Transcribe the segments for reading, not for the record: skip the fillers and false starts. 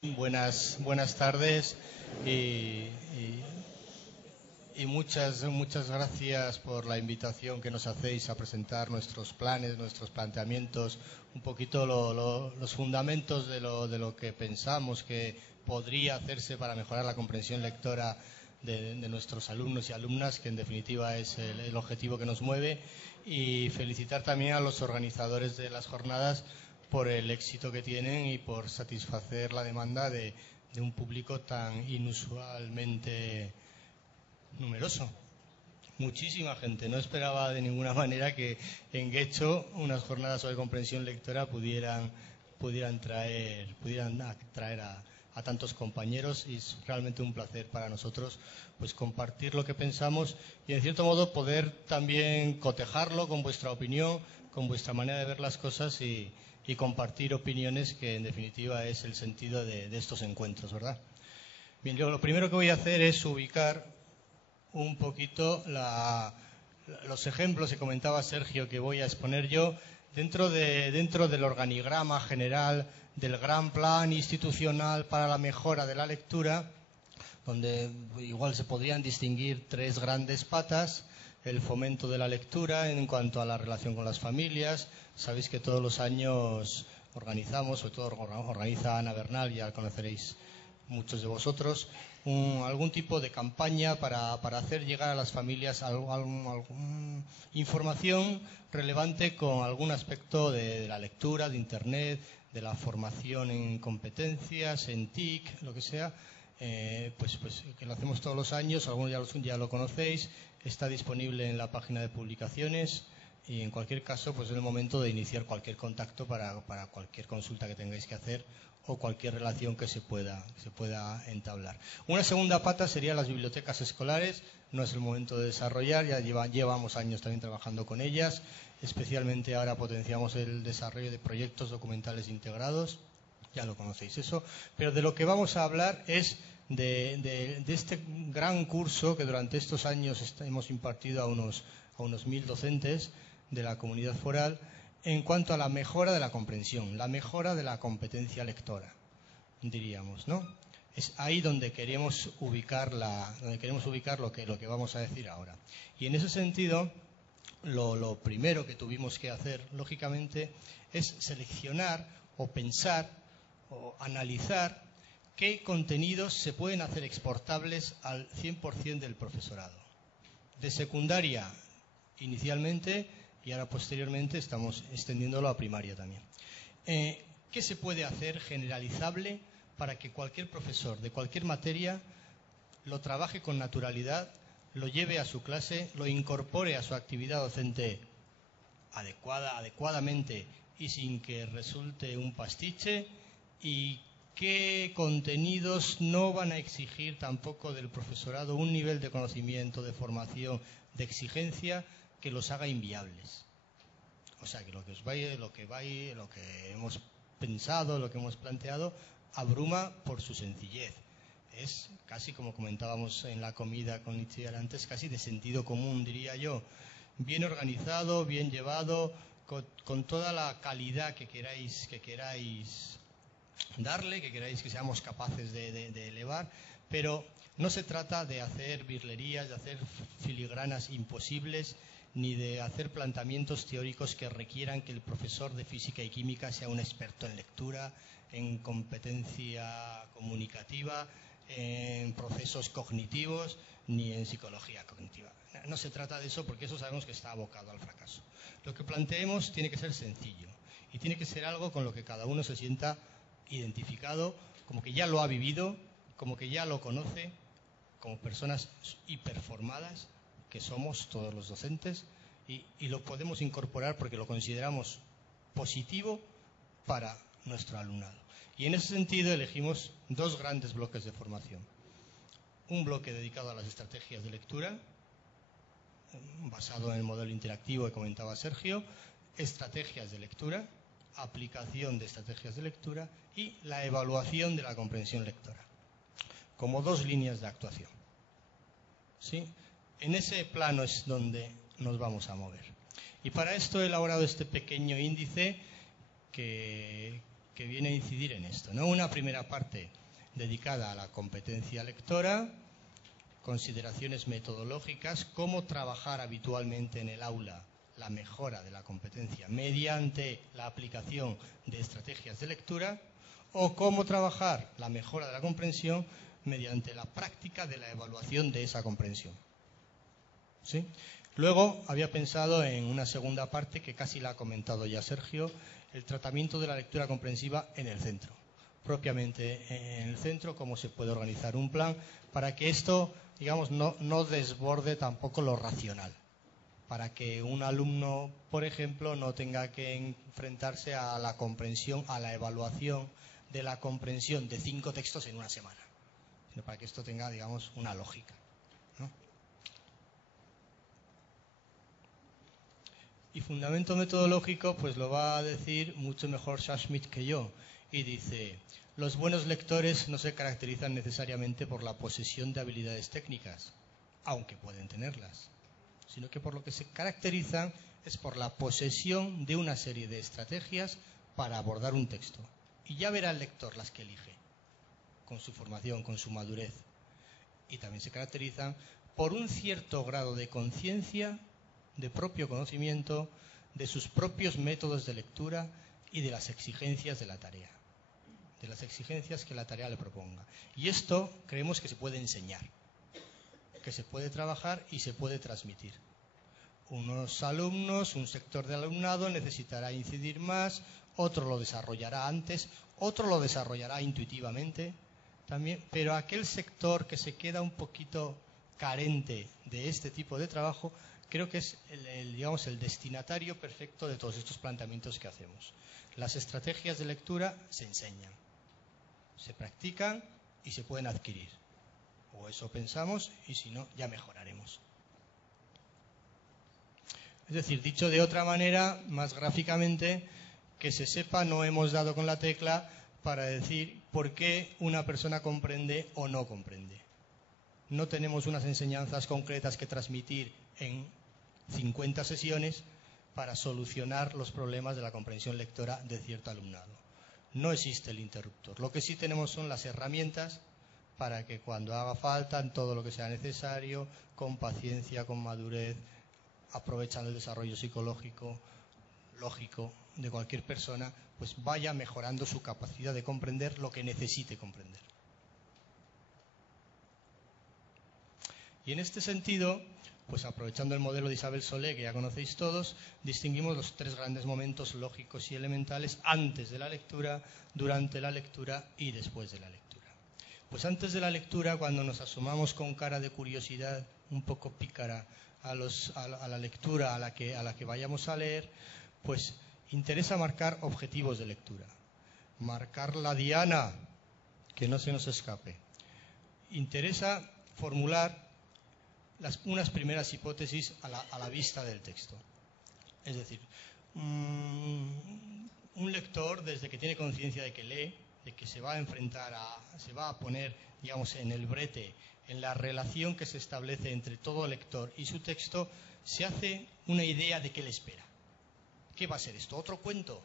Buenas tardes y muchas gracias por la invitación que nos hacéis a presentar nuestros planes, nuestros planteamientos, un poquito los fundamentos de lo que pensamos que podría hacerse para mejorar la comprensión lectora de nuestros alumnos y alumnas, que en definitiva es el objetivo que nos mueve, y felicitar también a los organizadores de las jornadas por el éxito que tienen y por satisfacer la demanda de un público tan inusualmente numeroso. Muchísima gente. No esperaba de ninguna manera que en Guecho unas jornadas sobre comprensión lectora pudieran atraer a tantos compañeros, y es realmente un placer para nosotros pues compartir lo que pensamos y en cierto modo poder también cotejarlo con vuestra opinión, con vuestra manera de ver las cosas y compartir opiniones, que en definitiva es el sentido de estos encuentros, ¿verdad? Bien, yo lo primero que voy a hacer es ubicar un poquito los ejemplos que comentaba Sergio, que voy a exponer yo, dentro del organigrama general del gran plan institucional para la mejora de la lectura, donde igual se podrían distinguir tres grandes patas: el fomento de la lectura en cuanto a la relación con las familias. Sabéis que todos los años organizamos, sobre todo organiza Ana Bernal, ya conoceréis muchos de vosotros, algún tipo de campaña para hacer llegar a las familias alguna información relevante con algún aspecto de la lectura, de Internet, de la formación en competencias, en TIC, lo que sea. Pues que lo hacemos todos los años, algunos ya lo conocéis, está disponible en la página de publicaciones, y en cualquier caso pues es el momento de iniciar cualquier contacto para cualquier consulta que tengáis que hacer o cualquier relación que se pueda entablar. Una segunda pata serían las bibliotecas escolares. No es el momento de desarrollar, ya llevamos años también trabajando con ellas, especialmente ahora potenciamos el desarrollo de proyectos documentales integrados. Ya lo conocéis eso, pero de lo que vamos a hablar es de este gran curso que durante estos años hemos impartido a unos 1000 docentes de la comunidad foral, en cuanto a la mejora de la comprensión, la mejora de la competencia lectora, diríamos, ¿no? Es ahí donde queremos ubicar lo que vamos a decir ahora. Y en ese sentido, lo primero que tuvimos que hacer, lógicamente, es seleccionar o pensar o analizar qué contenidos se pueden hacer exportables al 100% del profesorado. De secundaria inicialmente, y ahora posteriormente estamos extendiéndolo a primaria también. ¿Qué se puede hacer generalizable para que cualquier profesor de cualquier materia lo trabaje con naturalidad, lo lleve a su clase, lo incorpore a su actividad docente adecuadamente y sin que resulte un pastiche? ¿Y qué contenidos no van a exigir tampoco del profesorado un nivel de conocimiento, de formación, de exigencia que los haga inviables? O sea, que lo que hemos pensado, lo que hemos planteado, abruma por su sencillez. Es casi, como comentábamos en la comida con Itziar antes, casi de sentido común, diría yo. Bien organizado, bien llevado, con toda la calidad que queráis darle, que queráis que seamos capaces de elevar, pero no se trata de hacer birlerías, de hacer filigranas imposibles, ni de hacer planteamientos teóricos que requieran que el profesor de física y química sea un experto en lectura, en competencia comunicativa, en procesos cognitivos, ni en psicología cognitiva. No se trata de eso, porque eso sabemos que está abocado al fracaso. Lo que planteemos tiene que ser sencillo y tiene que ser algo con lo que cada uno se sienta identificado, como que ya lo ha vivido, como que ya lo conoce, como personas hiperformadas que somos todos los docentes, y lo podemos incorporar porque lo consideramos positivo para nuestro alumnado. Y en ese sentido elegimos dos grandes bloques de formación. Un bloque dedicado a las estrategias de lectura, basado en el modelo interactivo que comentaba Sergio, estrategias de lectura, aplicación de estrategias de lectura y la evaluación de la comprensión lectora, como dos líneas de actuación. ¿Sí? En ese plano es donde nos vamos a mover. Y para esto he elaborado este pequeño índice que que viene a incidir en esto, ¿no? Una primera parte dedicada a la competencia lectora, consideraciones metodológicas, cómo trabajar habitualmente en el aula la mejora de la competencia mediante la aplicación de estrategias de lectura, o cómo trabajar la mejora de la comprensión mediante la práctica de la evaluación de esa comprensión. ¿Sí? Luego había pensado en una segunda parte que casi la ha comentado ya Sergio, el tratamiento de la lectura comprensiva en el centro. Propiamente en el centro, cómo se puede organizar un plan para que esto, digamos, no desborde tampoco lo racional. Para que un alumno, por ejemplo, no tenga que enfrentarse a la comprensión, a la evaluación de la comprensión de 5 textos en una semana, sino para que esto tenga, digamos, una lógica, ¿no? Y fundamento metodológico, pues lo va a decir mucho mejor Schmidt que yo, y dice: los buenos lectores no se caracterizan necesariamente por la posesión de habilidades técnicas, aunque pueden tenerlas, sino que por lo que se caracterizan es por la posesión de una serie de estrategias para abordar un texto. Y ya verá el lector las que elige, con su formación, con su madurez. Y también se caracterizan por un cierto grado de conciencia, de propio conocimiento, de sus propios métodos de lectura y de las exigencias de la tarea, de las exigencias que la tarea le proponga. Y esto creemos que se puede enseñar, que se puede trabajar y se puede transmitir. Unos alumnos, un sector de alumnado necesitará incidir más, otro lo desarrollará antes, otro lo desarrollará intuitivamente también, pero aquel sector que se queda un poquito carente de este tipo de trabajo, creo que es digamos, el destinatario perfecto de todos estos planteamientos que hacemos. Las estrategias de lectura se enseñan, se practican y se pueden adquirir. O eso pensamos, y si no, ya mejoraremos. Es decir, dicho de otra manera, más gráficamente, que se sepa, no hemos dado con la tecla para decir por qué una persona comprende o no comprende. No tenemos unas enseñanzas concretas que transmitir en 50 sesiones para solucionar los problemas de la comprensión lectora de cierto alumnado. No existe el interruptor. Lo que sí tenemos son las herramientas para que cuando haga falta, en todo lo que sea necesario, con paciencia, con madurez, aprovechando el desarrollo psicológico, lógico de cualquier persona, pues vaya mejorando su capacidad de comprender lo que necesite comprender. Y en este sentido, pues aprovechando el modelo de Isabel Solé, que ya conocéis todos, distinguimos los 3 grandes momentos lógicos y elementales antes de la lectura, durante la lectura y después de la lectura. Pues antes de la lectura, cuando nos asomamos con cara de curiosidad, un poco pícara, a la lectura a la que vayamos a leer, pues interesa marcar objetivos de lectura. Marcar la diana, que no se nos escape. Interesa formular unas primeras hipótesis a la vista del texto. Es decir, un lector, desde que tiene conciencia de que lee, de que se va a enfrentar se va a poner, digamos, en el brete, en la relación que se establece entre todo lector y su texto, se hace una idea de qué le espera. ¿Qué va a ser esto? ¿Otro cuento?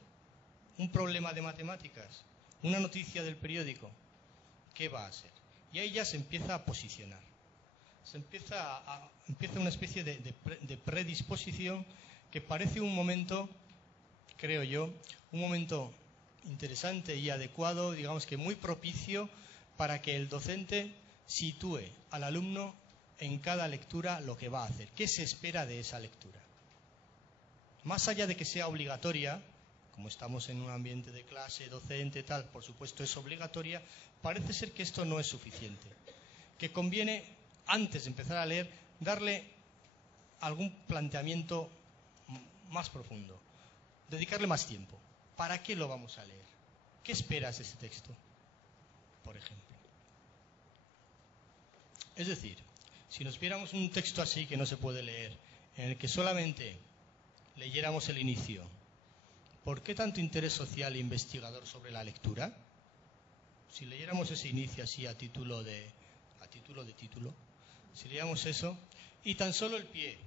¿Un problema de matemáticas? ¿Una noticia del periódico? ¿Qué va a ser? Y ahí ya se empieza a posicionar. Empieza una especie de predisposición que parece un momento, creo yo, un momento interesante y adecuado, digamos que muy propicio para que el docente sitúe al alumno en cada lectura lo que va a hacer. ¿Qué se espera de esa lectura? Más allá de que sea obligatoria, como estamos en un ambiente de clase, docente, tal, por supuesto es obligatoria, parece ser que esto no es suficiente. Que conviene, antes de empezar a leer, darle algún planteamiento más profundo, dedicarle más tiempo. ¿Para qué lo vamos a leer? ¿Qué esperas de ese texto, por ejemplo? Es decir, si nos viéramos un texto así que no se puede leer, en el que solamente leyéramos el inicio, ¿por qué tanto interés social e investigador sobre la lectura? Si leyéramos ese inicio así a título de título, si leyéramos eso, y tan solo el pie,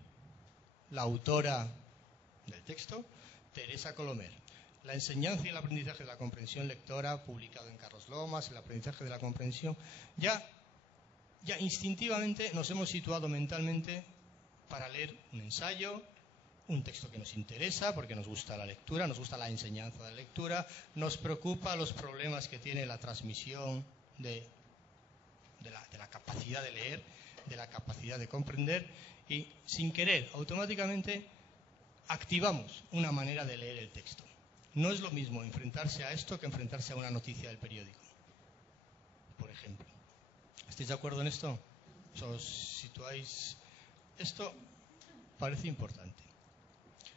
la autora del texto, Teresa Colomer. La enseñanza y el aprendizaje de la comprensión lectora, publicado en Carlos Lomas, el aprendizaje de la comprensión, ya instintivamente nos hemos situado mentalmente para leer un ensayo, un texto que nos interesa, porque nos gusta la lectura, nos gusta la enseñanza de la lectura, nos preocupa los problemas que tiene la transmisión de la capacidad de leer, de la capacidad de comprender, y sin querer, automáticamente activamos una manera de leer el texto. No es lo mismo enfrentarse a esto que enfrentarse a una noticia del periódico, por ejemplo. ¿Estáis de acuerdo en esto? ¿Os situáis? Esto parece importante.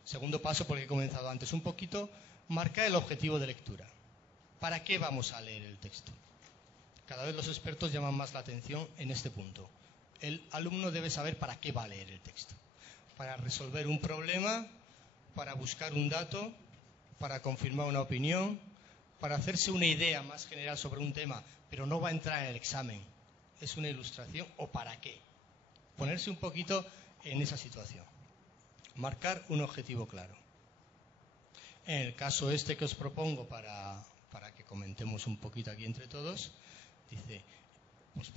Segundo paso, porque he comenzado antes un poquito, marcar el objetivo de lectura. ¿Para qué vamos a leer el texto? Cada vez los expertos llaman más la atención en este punto. El alumno debe saber para qué va a leer el texto. Para resolver un problema, para buscar un dato, para confirmar una opinión, para hacerse una idea más general sobre un tema, pero no va a entrar en el examen. ¿Es una ilustración o para qué? Ponerse un poquito en esa situación. Marcar un objetivo claro. En el caso este que os propongo para que comentemos un poquito aquí entre todos, dice, pues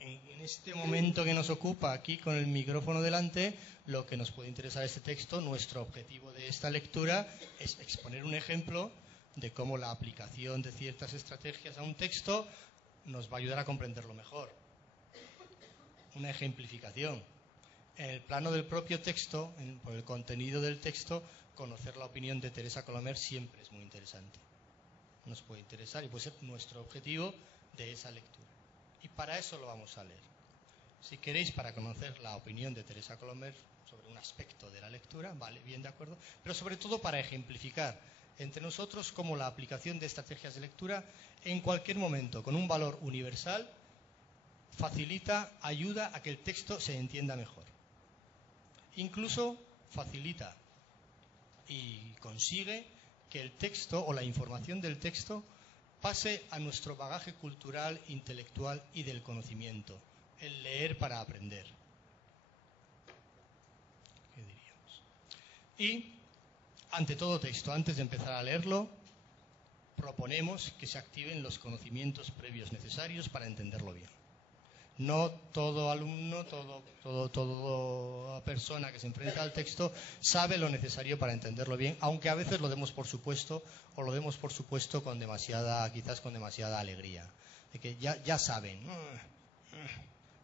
en este momento que nos ocupa aquí con el micrófono delante, lo que nos puede interesar este texto, nuestro objetivo de esta lectura es exponer un ejemplo de cómo la aplicación de ciertas estrategias a un texto nos va a ayudar a comprenderlo mejor. Una ejemplificación. En el plano del propio texto, por el contenido del texto, conocer la opinión de Teresa Colomer siempre es muy interesante. Nos puede interesar y puede ser nuestro objetivo de esa lectura. Y para eso lo vamos a leer. Si queréis, para conocer la opinión de Teresa Colomer sobre un aspecto de la lectura, vale, bien, de acuerdo, pero sobre todo para ejemplificar entre nosotros cómo la aplicación de estrategias de lectura en cualquier momento, con un valor universal, facilita, ayuda a que el texto se entienda mejor. Incluso facilita y consigue que el texto o la información del texto pase a nuestro bagaje cultural, intelectual y del conocimiento. El leer para aprender. ¿Qué diríamos? Y, ante todo texto, antes de empezar a leerlo, proponemos que se activen los conocimientos previos necesarios para entenderlo bien. No todo alumno, toda persona que se enfrenta al texto sabe lo necesario para entenderlo bien, aunque a veces lo demos por supuesto, o lo demos por supuesto quizás con demasiada alegría. De que ya saben,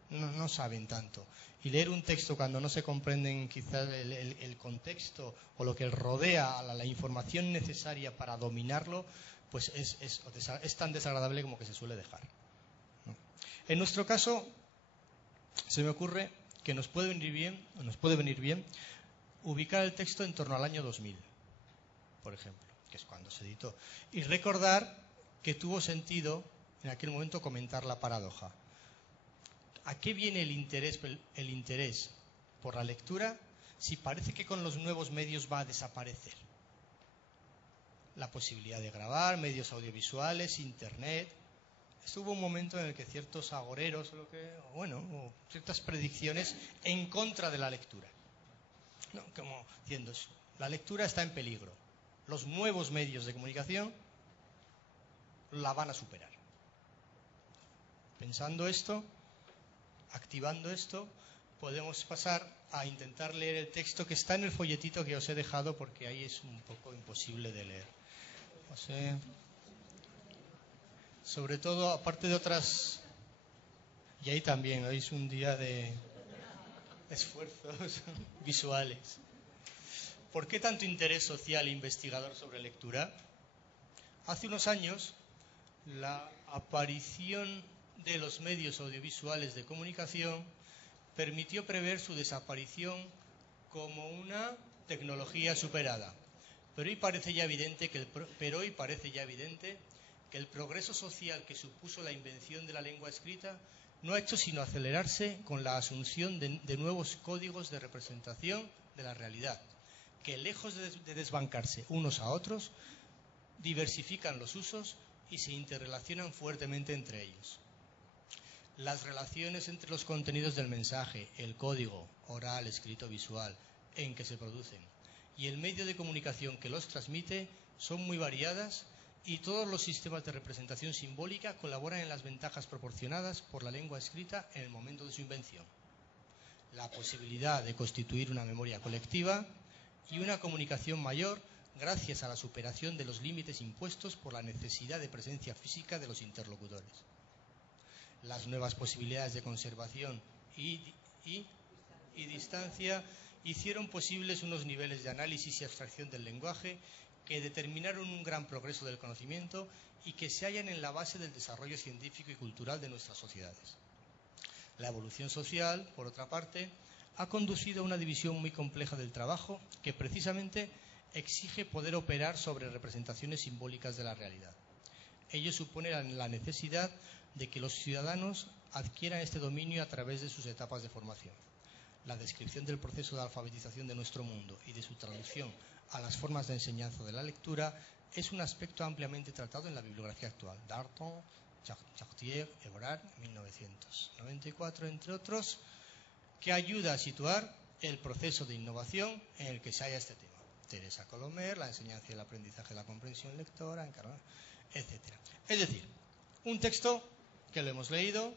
no saben tanto. Y leer un texto cuando no se comprenden quizás el contexto o lo que rodea a la información necesaria para dominarlo, pues es tan desagradable como que se suele dejar. En nuestro caso, se me ocurre que nos puede venir bien ubicar el texto en torno al año 2000, por ejemplo, que es cuando se editó, y recordar que tuvo sentido en aquel momento comentar la paradoja. ¿A qué viene el interés por la lectura si parece que con los nuevos medios va a desaparecer? La posibilidad de grabar, medios audiovisuales, internet. Hubo un momento en el que ciertos agoreros o ciertas predicciones en contra de la lectura, ¿no? Como diciendo, la lectura está en peligro, los nuevos medios de comunicación la van a superar. Pensando esto, activando esto, podemos pasar a intentar leer el texto que está en el folletito que os he dejado, porque ahí es un poco imposible de leer. Sobre todo, aparte de otras, y ahí también, hoy es un día de esfuerzos visuales. ¿Por qué tanto interés social e investigador sobre lectura? Hace unos años, la aparición de los medios audiovisuales de comunicación permitió prever su desaparición como una tecnología superada. Pero hoy parece ya evidente que el progreso social que supuso la invención de la lengua escrita no ha hecho sino acelerarse con la asunción de nuevos códigos de representación de la realidad, que lejos de desbancarse unos a otros, diversifican los usos y se interrelacionan fuertemente entre ellos. Las relaciones entre los contenidos del mensaje, el código, oral, escrito, visual, en que se producen, y el medio de comunicación que los transmite son muy variadas y todos los sistemas de representación simbólica colaboran en las ventajas proporcionadas por la lengua escrita en el momento de su invención. La posibilidad de constituir una memoria colectiva y una comunicación mayor gracias a la superación de los límites impuestos por la necesidad de presencia física de los interlocutores. Las nuevas posibilidades de conservación y distancia hicieron posibles unos niveles de análisis y abstracción del lenguaje que determinaron un gran progreso del conocimiento y que se hallan en la base del desarrollo científico y cultural de nuestras sociedades. La evolución social, por otra parte, ha conducido a una división muy compleja del trabajo que precisamente exige poder operar sobre representaciones simbólicas de la realidad. Ello supone la necesidad de que los ciudadanos adquieran este dominio a través de sus etapas de formación. La descripción del proceso de alfabetización de nuestro mundo y de su traducción a las formas de enseñanza de la lectura es un aspecto ampliamente tratado en la bibliografía actual. Darton, Chartier, Ebrard, 1994, entre otros, que ayuda a situar el proceso de innovación en el que se halla este tema. Teresa Colomer, la enseñanza y el aprendizaje de la comprensión lectora, etc. Es decir, un texto que lo hemos leído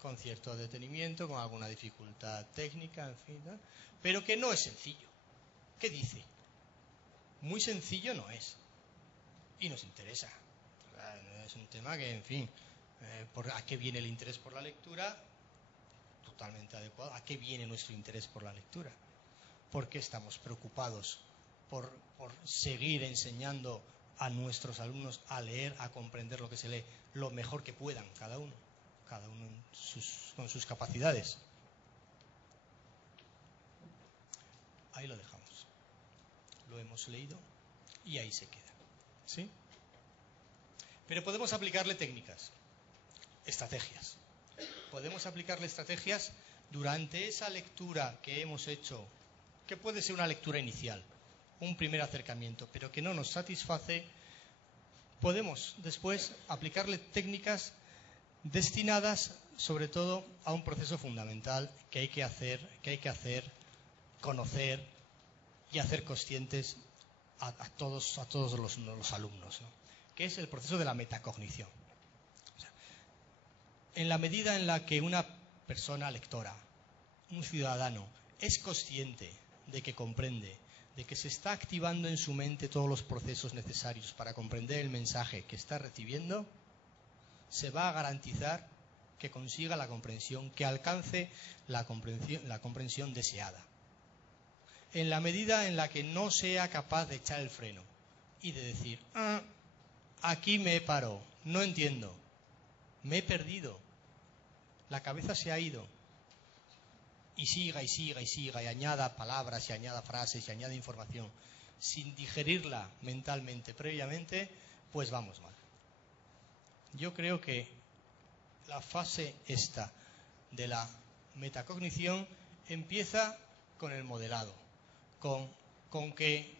con cierto detenimiento, con alguna dificultad técnica, en fin, ¿no? Pero que no es sencillo. ¿Qué dice? Muy sencillo no es. Y nos interesa. Es un tema que, en fin, ¿a qué viene el interés por la lectura? Totalmente adecuado. ¿A qué viene nuestro interés por la lectura? ¿Por qué estamos preocupados por seguir enseñando a nuestros alumnos a leer, a comprender lo que se lee, lo mejor que puedan, cada uno con sus capacidades? Ahí lo dejamos. Lo hemos leído y ahí se queda. ¿Sí? Pero podemos aplicarle técnicas, estrategias. Podemos aplicarle estrategias durante esa lectura que hemos hecho, que puede ser una lectura inicial, un primer acercamiento, pero que no nos satisface. Podemos después aplicarle técnicas destinadas sobre todo a un proceso fundamental que hay que hacer, conocer y hacer conscientes a todos los alumnos, ¿no? Que es el proceso de la metacognición. O sea, en la medida en la que una persona lectora, un ciudadano, es consciente de que comprende, de que se está activando en su mente todos los procesos necesarios para comprender el mensaje que está recibiendo, se va a garantizar que consiga la comprensión, que alcance la comprensión deseada. En la medida en la que no sea capaz de echar el freno y de decir, aquí me he parado, no entiendo, me he perdido, la cabeza se ha ido, y siga y siga y siga, y añada palabras y añada frases y añada información, sin digerirla mentalmente previamente, pues vamos mal. Yo creo que la fase esta de la metacognición empieza con el modelado, con que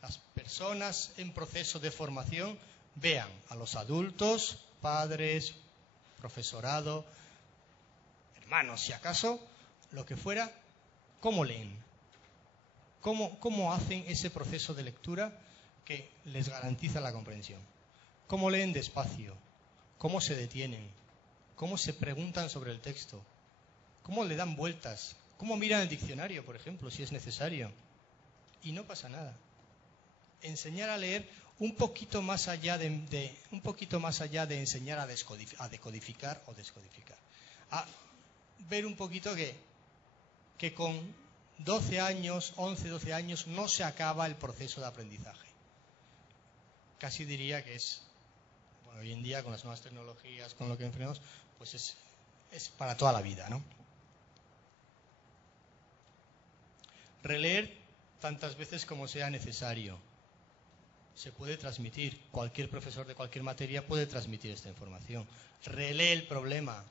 las personas en proceso de formación vean a los adultos, padres, profesorado, hermanos, si acaso, lo que fuera, cómo leen, cómo hacen ese proceso de lectura que les garantiza la comprensión, cómo leen despacio, cómo se detienen, cómo se preguntan sobre el texto, cómo le dan vueltas, cómo miran el diccionario, por ejemplo, si es necesario. Y no pasa nada. Enseñar a leer un poquito más allá de enseñar a decodificar o descodificar. A ver un poquito que con 12 años, 11, 12 años, no se acaba el proceso de aprendizaje. Casi diría que es, bueno, hoy en día con las nuevas tecnologías, con lo que enfrentamos, pues es para toda la vida, ¿no? Releer tantas veces como sea necesario. Se puede transmitir, cualquier profesor de cualquier materia puede transmitir esta información. Relee el problema.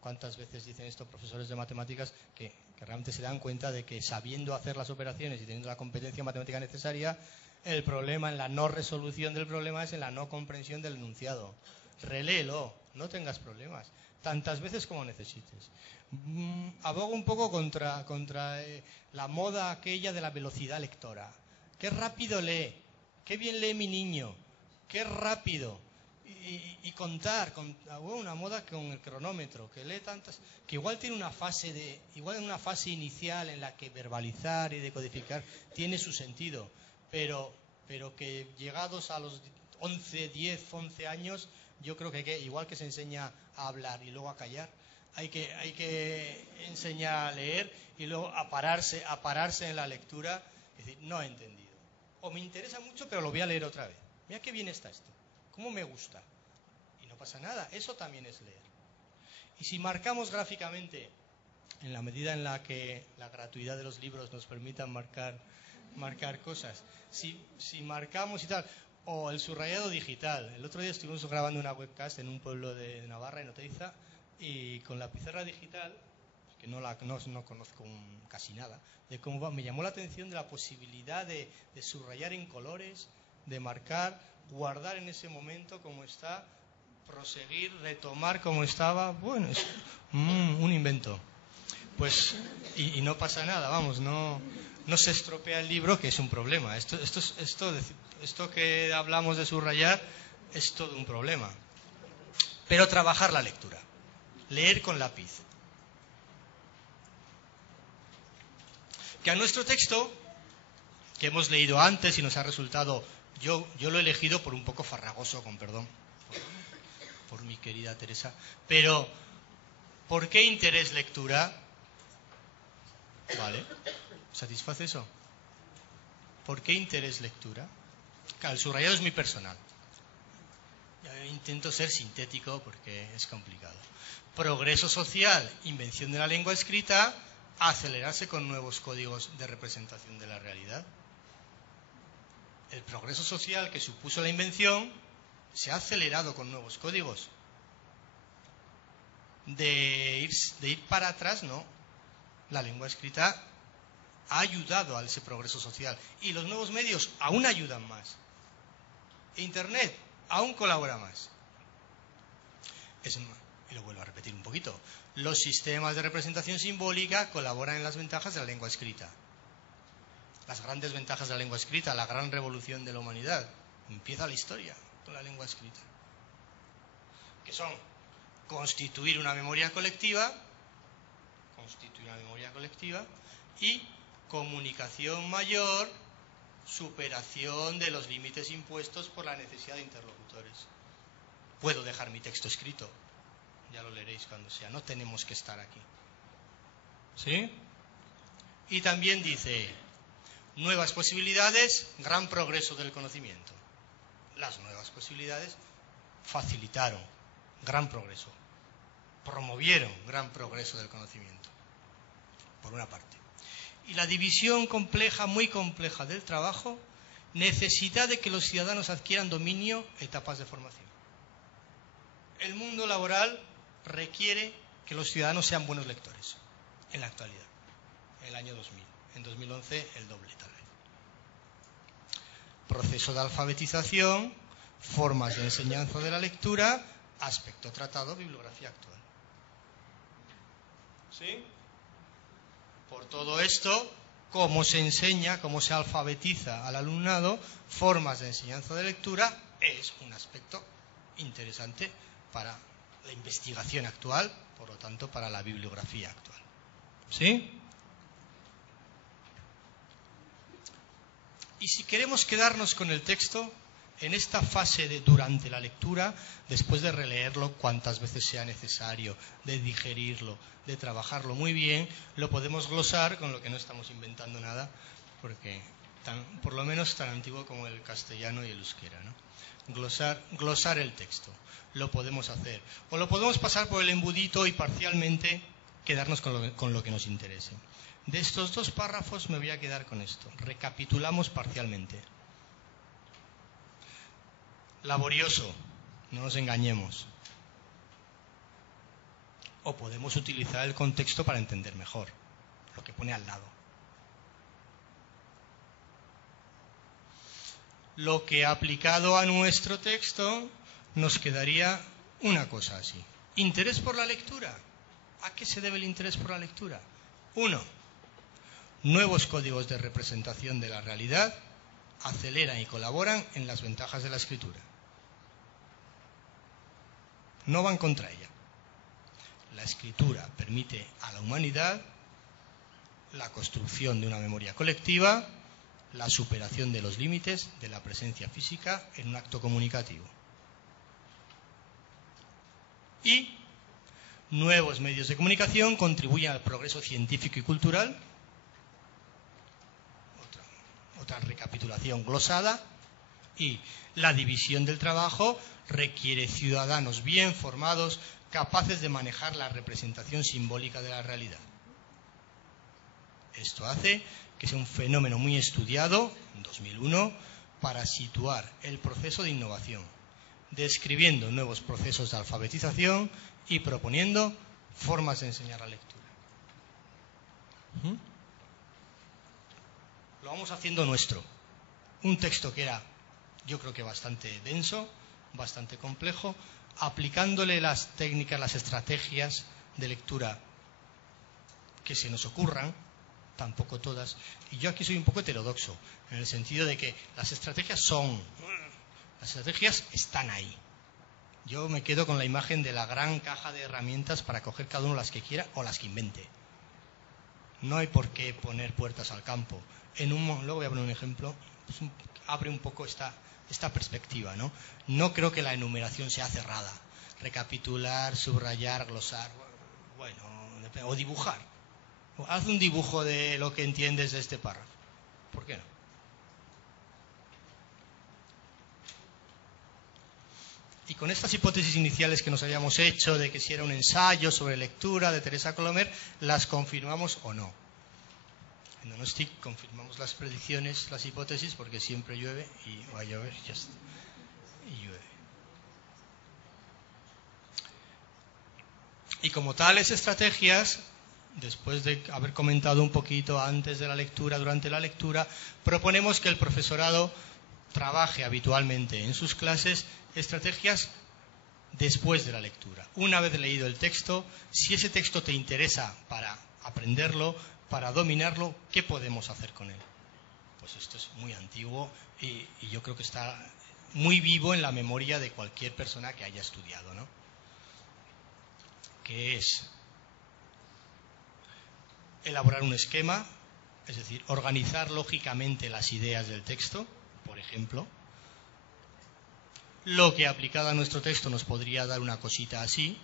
¿Cuántas veces dicen esto profesores de matemáticas que realmente se dan cuenta de que sabiendo hacer las operaciones y teniendo la competencia matemática necesaria, el problema en la no resolución del problema es en la no comprensión del enunciado? Reléelo, no tengas problemas, tantas veces como necesites. Abogo un poco contra la moda aquella de la velocidad lectora. Qué rápido lee, qué bien lee mi niño, qué rápido. Y contar, una moda con el cronómetro, que lee tantas, que igual tiene igual en una fase inicial en la que verbalizar y decodificar tiene su sentido, pero que llegados a los 10, 11 años, yo creo que igual que se enseña a hablar y luego a callar, hay que enseñar a leer y luego a pararse en la lectura y decir, no he entendido. O me interesa mucho, pero lo voy a leer otra vez. Mira qué bien está esto, cómo me gusta. Y no pasa nada, eso también es leer. Y si marcamos gráficamente, en la medida en la que la gratuidad de los libros nos permita marcar cosas, si marcamos y tal, o el subrayado digital. El otro día estuvimos grabando una webcast en un pueblo de Navarra, en Oteiza, y con la pizarra digital, que no conozco casi nada, de cómo va, me llamó la atención de la posibilidad de subrayar en colores, de marcar, guardar en ese momento como está, proseguir, retomar como estaba. Bueno, es un invento. Pues, y no pasa nada, vamos, no se estropea el libro, que es un problema. Esto que hablamos de subrayar es todo un problema. Pero trabajar la lectura, leer con lápiz. Que a nuestro texto, que hemos leído antes y nos ha resultado, yo lo he elegido por un poco farragoso, con perdón, por mi querida Teresa, pero ¿por qué interés lectura? ¿Vale? ¿Satisface eso? ¿Por qué interés lectura? Claro, el subrayado es muy personal. Yo intento ser sintético porque es complicado. Progreso social, invención de la lengua escrita, acelerarse con nuevos códigos de representación de la realidad. El progreso social que supuso la invención se ha acelerado con nuevos códigos. De ir para atrás, no. La lengua escrita ha ayudado a ese progreso social. Y los nuevos medios aún ayudan más. Internet aún colabora más. Y lo vuelvo a repetir un poquito. Los sistemas de representación simbólica colaboran en las ventajas de la lengua escrita. Las grandes ventajas de la lengua escrita, la gran revolución de la humanidad. Empieza la historia con la lengua escrita. Que son constituir una memoria colectiva y comunicación mayor, superación de los límites impuestos por la necesidad de interlocutores. Puedo dejar mi texto escrito, ya lo leeréis cuando sea, no tenemos que estar aquí. ¿Sí? Y también dice, nuevas posibilidades, gran progreso del conocimiento. Las nuevas posibilidades facilitaron gran progreso, promovieron gran progreso del conocimiento, por una parte. Y la división compleja, muy compleja del trabajo, necesidad de que los ciudadanos adquieran dominio, etapas de formación. El mundo laboral requiere que los ciudadanos sean buenos lectores, en la actualidad, en el año 2000. En 2011 el doble, tal vez. Proceso de alfabetización, formas de enseñanza de la lectura, aspecto tratado, bibliografía actual. ¿Sí? Por todo esto, cómo se enseña, cómo se alfabetiza al alumnado, formas de enseñanza de lectura, es un aspecto interesante para la investigación actual, por lo tanto, para la bibliografía actual. ¿Sí? Y si queremos quedarnos con el texto, en esta fase de durante la lectura, después de releerlo cuantas veces sea necesario, de digerirlo, de trabajarlo muy bien, lo podemos glosar, con lo que no estamos inventando nada, porque por lo menos tan antiguo como el castellano y el euskera, ¿no? Glosar el texto, lo podemos hacer. O lo podemos pasar por el embudito y parcialmente quedarnos con lo que nos interese. De estos dos párrafos me voy a quedar con esto. Recapitulamos parcialmente. Laborioso, no nos engañemos. O podemos utilizar el contexto para entender mejor lo que pone al lado. Lo que aplicado a nuestro texto nos quedaría una cosa así. ¿Interés por la lectura? ¿A qué se debe el interés por la lectura? 1. Nuevos códigos de representación de la realidad aceleran y colaboran en las ventajas de la escritura. No van contra ella. La escritura permite a la humanidad la construcción de una memoria colectiva, la superación de los límites de la presencia física en un acto comunicativo. Y nuevos medios de comunicación contribuyen al progreso científico y cultural. Otra recapitulación glosada. Y la división del trabajo requiere ciudadanos bien formados, capaces de manejar la representación simbólica de la realidad. Esto hace que sea un fenómeno muy estudiado, en 2001, para situar el proceso de innovación, describiendo nuevos procesos de alfabetización y proponiendo formas de enseñar la lectura. Lo vamos haciendo nuestro. Un texto que era, yo creo que bastante denso, bastante complejo, aplicándole las técnicas, las estrategias de lectura que se nos ocurran, tampoco todas. Y yo aquí soy un poco heterodoxo, en el sentido de que las estrategias están ahí. Yo me quedo con la imagen de la gran caja de herramientas para coger cada uno las que quiera o las que invente. No hay por qué poner puertas al campo. Luego voy a poner un ejemplo, pues abre un poco esta perspectiva, ¿no? No creo que la enumeración sea cerrada. Recapitular, subrayar, glosar, bueno, o dibujar. Haz un dibujo de lo que entiendes de este párrafo. ¿Por qué no? Y con estas hipótesis iniciales que nos habíamos hecho de que si era un ensayo sobre lectura de Teresa Colomer, ¿las confirmamos o no? En Donostic confirmamos las predicciones, las hipótesis, porque siempre llueve y va a llover y llueve. Y como tales estrategias, después de haber comentado un poquito antes de la lectura, durante la lectura, proponemos que el profesorado trabaje habitualmente en sus clases estrategias después de la lectura. Una vez leído el texto, si ese texto te interesa para aprenderlo, para dominarlo, ¿qué podemos hacer con él? Pues esto es muy antiguo y yo creo que está muy vivo en la memoria de cualquier persona que haya estudiado, ¿no? Que es elaborar un esquema, es decir, organizar lógicamente las ideas del texto, por ejemplo. Lo que aplicado a nuestro texto nos podría dar una cosita así.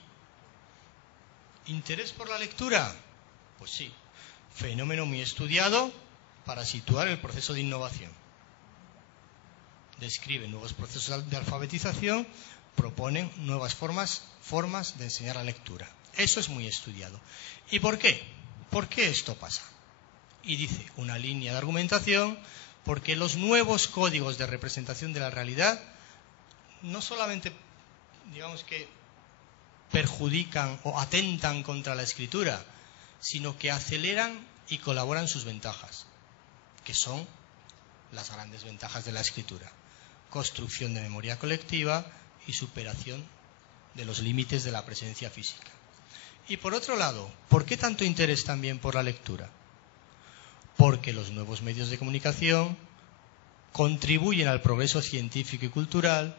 ¿Interés por la lectura? Pues sí. Fenómeno muy estudiado para situar el proceso de innovación. Describe nuevos procesos de alfabetización, proponen nuevas formas de enseñar la lectura. Eso es muy estudiado. ¿Y por qué? ¿Por qué esto pasa? Y dice una línea de argumentación, porque los nuevos códigos de representación de la realidad no solamente, digamos que perjudican o atentan contra la escritura, sino que aceleran y colaboran sus ventajas, que son las grandes ventajas de la escritura: construcción de memoria colectiva y superación de los límites de la presencia física. Y por otro lado, ¿por qué tanto interés también por la lectura? Porque los nuevos medios de comunicación contribuyen al progreso científico y cultural,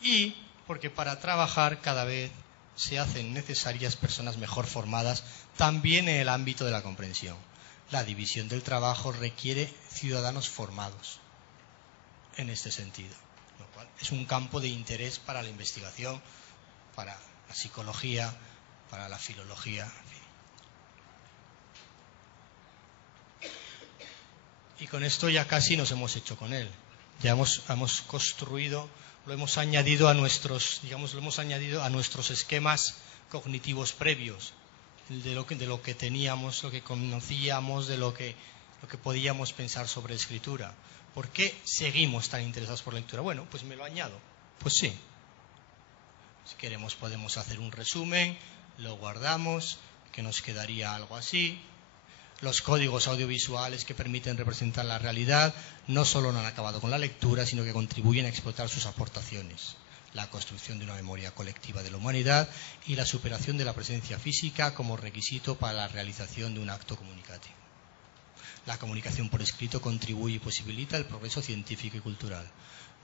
y porque para trabajar cada vez se hacen necesarias personas mejor formadas también en el ámbito de la comprensión. La división del trabajo requiere ciudadanos formados en este sentido, lo cual es un campo de interés para la investigación, para la psicología, para la filología, en fin. Y con esto ya casi nos hemos hecho con él. Ya hemos construido, lo hemos añadido a nuestros, esquemas cognitivos previos, de lo que teníamos, lo que conocíamos, de lo que podíamos pensar sobre escritura. ¿Por qué seguimos tan interesados por la lectura? Bueno, pues me lo añado. Pues sí. Si queremos podemos hacer un resumen, lo guardamos, que nos quedaría algo así. Los códigos audiovisuales que permiten representar la realidad no solo no han acabado con la lectura, sino que contribuyen a explotar sus aportaciones. la construcción de una memoria colectiva de la humanidad y la superación de la presencia física como requisito para la realización de un acto comunicativo. La comunicación por escrito contribuye y posibilita el progreso científico y cultural.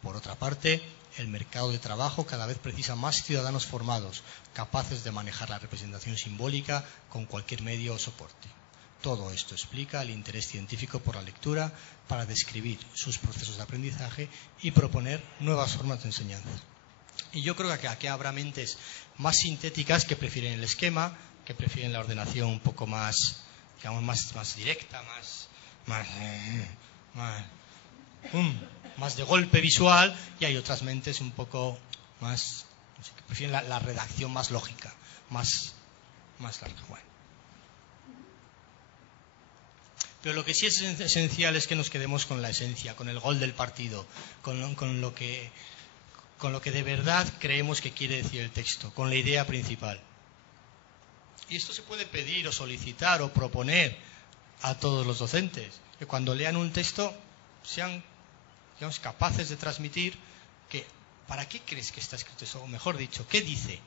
Por otra parte, el mercado de trabajo cada vez precisa más ciudadanos formados, capaces de manejar la representación simbólica con cualquier medio o soporte. Todo esto explica el interés científico por la lectura para describir sus procesos de aprendizaje y proponer nuevas formas de enseñanza. Y yo creo que aquí habrá mentes más sintéticas que prefieren el esquema, que prefieren la ordenación un poco más, digamos, más directa, más de golpe visual, y hay otras mentes un poco más, no sé, que prefieren la redacción más lógica, más larga. Bueno. Pero lo que sí es esencial es que nos quedemos con la esencia, con el gol del partido, con lo que de verdad creemos que quiere decir el texto, con la idea principal. Y esto se puede pedir o solicitar o proponer a todos los docentes, que cuando lean un texto sean, digamos, capaces de transmitir que ¿para qué crees que está escrito eso? O mejor dicho, ¿qué dice?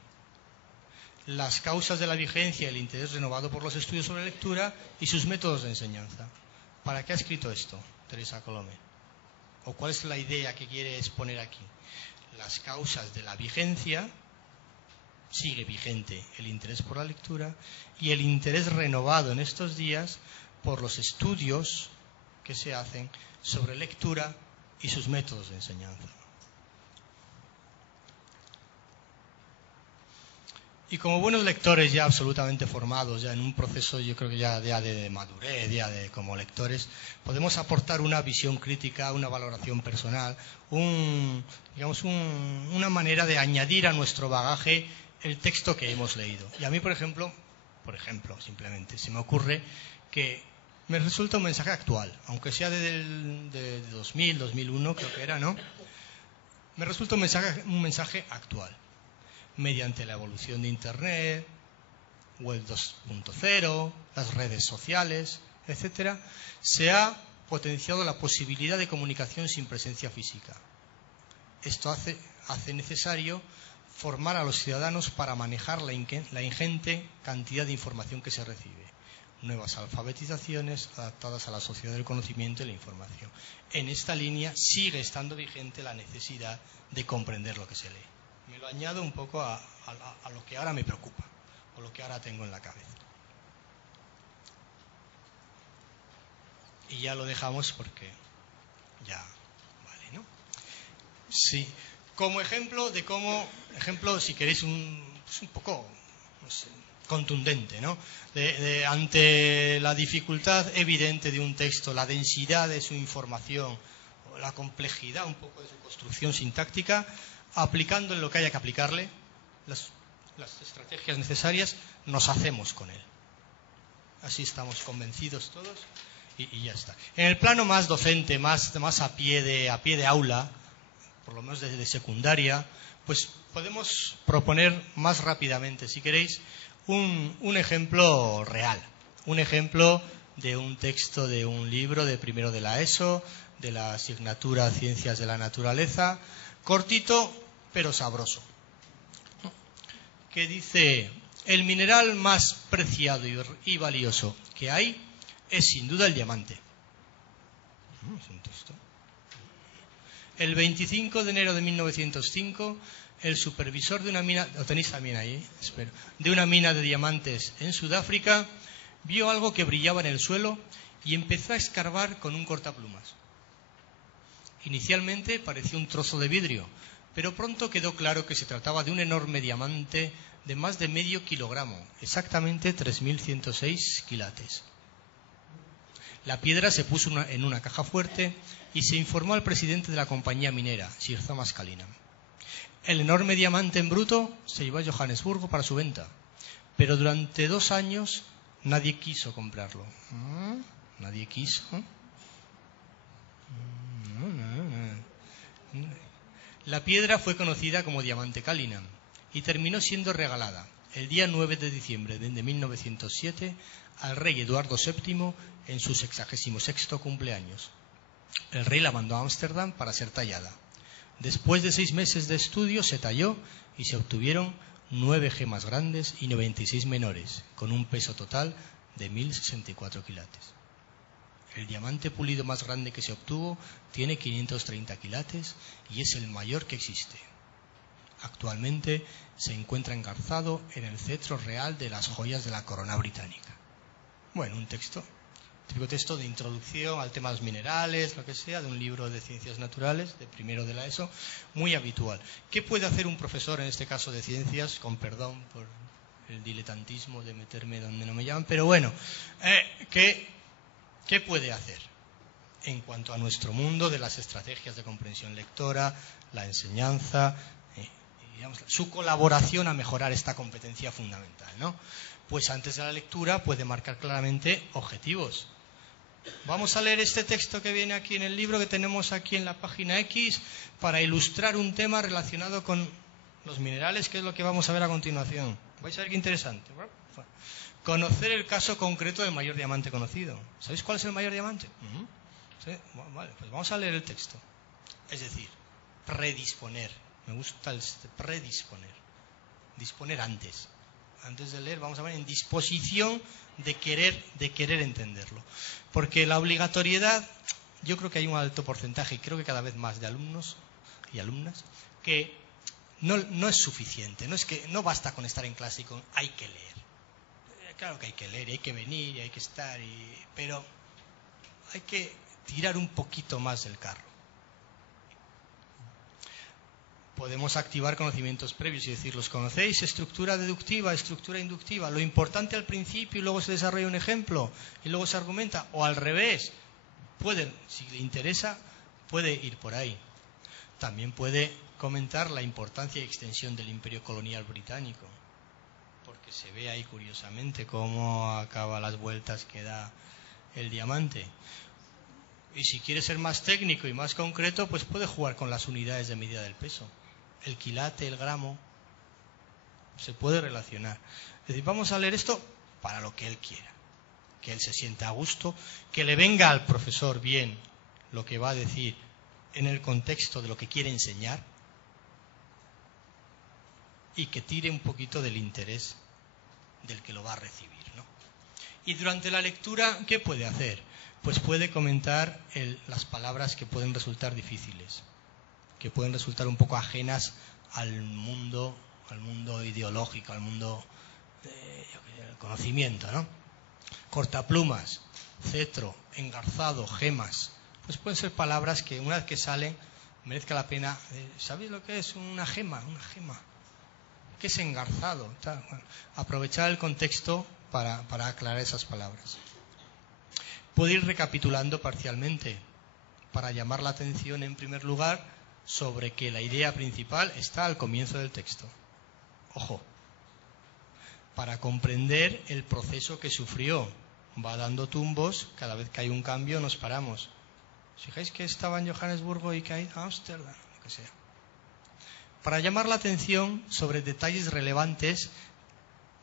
Las causas de la vigencia y el interés renovado por los estudios sobre lectura y sus métodos de enseñanza. ¿Para qué ha escrito esto Teresa Colomé? ¿O cuál es la idea que quiere exponer aquí? Las causas de la vigencia, sigue vigente el interés por la lectura, y el interés renovado en estos días por los estudios que se hacen sobre lectura y sus métodos de enseñanza. Y como buenos lectores ya absolutamente formados, ya en un proceso, yo creo que ya de madurez, como lectores, podemos aportar una visión crítica, una valoración personal, una manera de añadir a nuestro bagaje el texto que hemos leído. Y a mí, por ejemplo, simplemente, se me ocurre que me resulta un mensaje actual, aunque sea de 2000, 2001, creo que era, ¿no? Me resulta un mensaje actual. Mediante la evolución de Internet, Web 2.0, las redes sociales, etcétera, se ha potenciado la posibilidad de comunicación sin presencia física. Esto hace necesario formar a los ciudadanos para manejar la ingente cantidad de información que se recibe. Nuevas alfabetizaciones adaptadas a la sociedad del conocimiento y la información. En esta línea sigue estando vigente la necesidad de comprender lo que se lee. Me lo añado un poco a lo que ahora me preocupa, o lo que ahora tengo en la cabeza. Y ya lo dejamos porque ya vale, ¿no? Sí. Como ejemplo, si queréis, un poco, no sé, contundente, ¿no? Ante la dificultad evidente de un texto, la densidad de su información, o la complejidad un poco de su construcción sintáctica, aplicando en lo que haya que aplicarle las estrategias necesarias, nos hacemos con él. Así estamos convencidos todos y ya está. En el plano más docente, más a pie de aula, por lo menos de secundaria, pues podemos proponer más rápidamente, si queréis, un ejemplo real, un ejemplo de un texto de un libro de primero de la ESO, de la asignatura Ciencias de la Naturaleza, cortito pero sabroso, que dice: el mineral más preciado y valioso que hay es sin duda el diamante. El 25 de enero de 1905, el supervisor de una mina, lo tenéis también ahí, espero, de una mina de diamantes en Sudáfrica, vio algo que brillaba en el suelo y empezó a escarbar con un cortaplumas. Inicialmente pareció un trozo de vidrio, pero pronto quedó claro que se trataba de un enorme diamante de más de medio kilogramo, exactamente 3.106 quilates. La piedra se puso en una caja fuerte y se informó al presidente de la compañía minera, Sir Thomas Cullinan. El enorme diamante en bruto se llevó a Johannesburgo para su venta, pero durante 2 años nadie quiso comprarlo. ¿Nadie quiso? La piedra fue conocida como diamante Cullinan y terminó siendo regalada el día 9 de diciembre de 1907 al rey Eduardo VII en su 66º cumpleaños. El rey la mandó a Ámsterdam para ser tallada. Después de 6 meses de estudio se talló y se obtuvieron 9 gemas grandes y 96 menores, con un peso total de 1064 quilates. El diamante pulido más grande que se obtuvo tiene 530 quilates y es el mayor que existe. Actualmente se encuentra engarzado en el cetro real de las joyas de la corona británica. Bueno, un texto, típico texto de introducción al tema de los minerales, lo que sea, de un libro de ciencias naturales, de primero de la ESO, muy habitual. ¿Qué puede hacer un profesor, en este caso de ciencias, con perdón por el diletantismo de meterme donde no me llaman, pero bueno, ¿qué puede hacer en cuanto a nuestro mundo de las estrategias de comprensión lectora, la enseñanza, digamos, su colaboración a mejorar esta competencia fundamental, ¿no? Pues antes de la lectura puede marcar claramente objetivos. Vamos a leer este texto que viene aquí en el libro que tenemos aquí en la página X para ilustrar un tema relacionado con los minerales, que es lo que vamos a ver a continuación. ¿Vais a ver qué interesante? Conocer el caso concreto del mayor diamante conocido. ¿Sabéis cuál es el mayor diamante? ¿Sí? Bueno, vale, pues vamos a leer el texto. Es decir, predisponer. Me gusta el predisponer. Disponer antes. Antes de leer, vamos a ver en disposición de querer entenderlo. Porque la obligatoriedad, yo creo que hay un alto porcentaje, y creo que cada vez más, de alumnos y alumnas, que no es suficiente. No basta con estar en clase y con hay que leer. Claro que hay que leer, y hay que venir, y hay que estar, pero hay que tirar un poquito más del carro. Podemos activar conocimientos previos y decir, ¿los conocéis? Estructura deductiva, estructura inductiva. Lo importante al principio y luego se desarrolla un ejemplo y luego se argumenta. O al revés. Si le interesa, puede ir por ahí. También puede comentar la importancia y extensión del imperio colonial británico. Porque se ve ahí curiosamente cómo acaba las vueltas que da el diamante. Y si quiere ser más técnico y más concreto, pues puede jugar con las unidades de medida del peso. El quilate, el gramo, se puede relacionar. Es decir, vamos a leer esto para lo que él quiera. Que él se sienta a gusto, que le venga al profesor bien lo que va a decir en el contexto de lo que quiere enseñar y que tire un poquito del interés del que lo va a recibir, ¿no? Y durante la lectura, ¿qué puede hacer? Pues puede comentar las palabras que pueden resultar difíciles, que pueden resultar un poco ajenas al mundo ideológico, al mundo del conocimiento, ¿no? Cortaplumas, cetro, engarzado, gemas. Pues pueden ser palabras que una vez que salen merezca la pena. ¿Sabéis lo que es una gema? Una gema. ¿Qué es engarzado? Bueno, aprovechar el contexto para aclarar esas palabras. Puede ir recapitulando parcialmente para llamar la atención en primer lugar sobre que la idea principal está al comienzo del texto. Ojo, para comprender el proceso que sufrió. Va dando tumbos, cada vez que hay un cambio nos paramos. Fijáis que estaba en Johannesburgo y que hay Ámsterdam, lo que sea. Para llamar la atención sobre detalles relevantes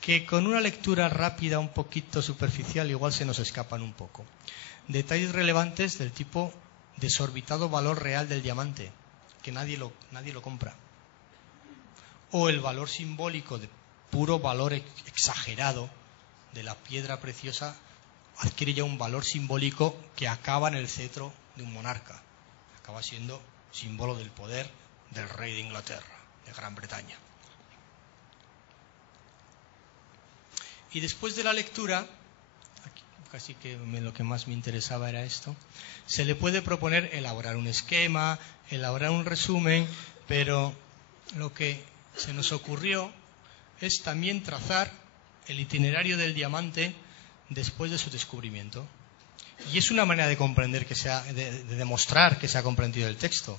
que con una lectura rápida, un poquito superficial, igual se nos escapan un poco. Detalles relevantes del tipo desorbitado valor real del diamante, que nadie lo compra. O el valor simbólico de puro valor exagerado de la piedra preciosa adquiere ya un valor simbólico que acaba en el cetro de un monarca. Acaba siendo símbolo del poder del rey de Inglaterra, de Gran Bretaña. Y después de la lectura, aquí casi que lo que más me interesaba era esto, se le puede proponer elaborar un esquema, elaborar un resumen, pero lo que se nos ocurrió es también trazar el itinerario del diamante después de su descubrimiento. Y es una manera de comprender de demostrar que se ha comprendido el texto.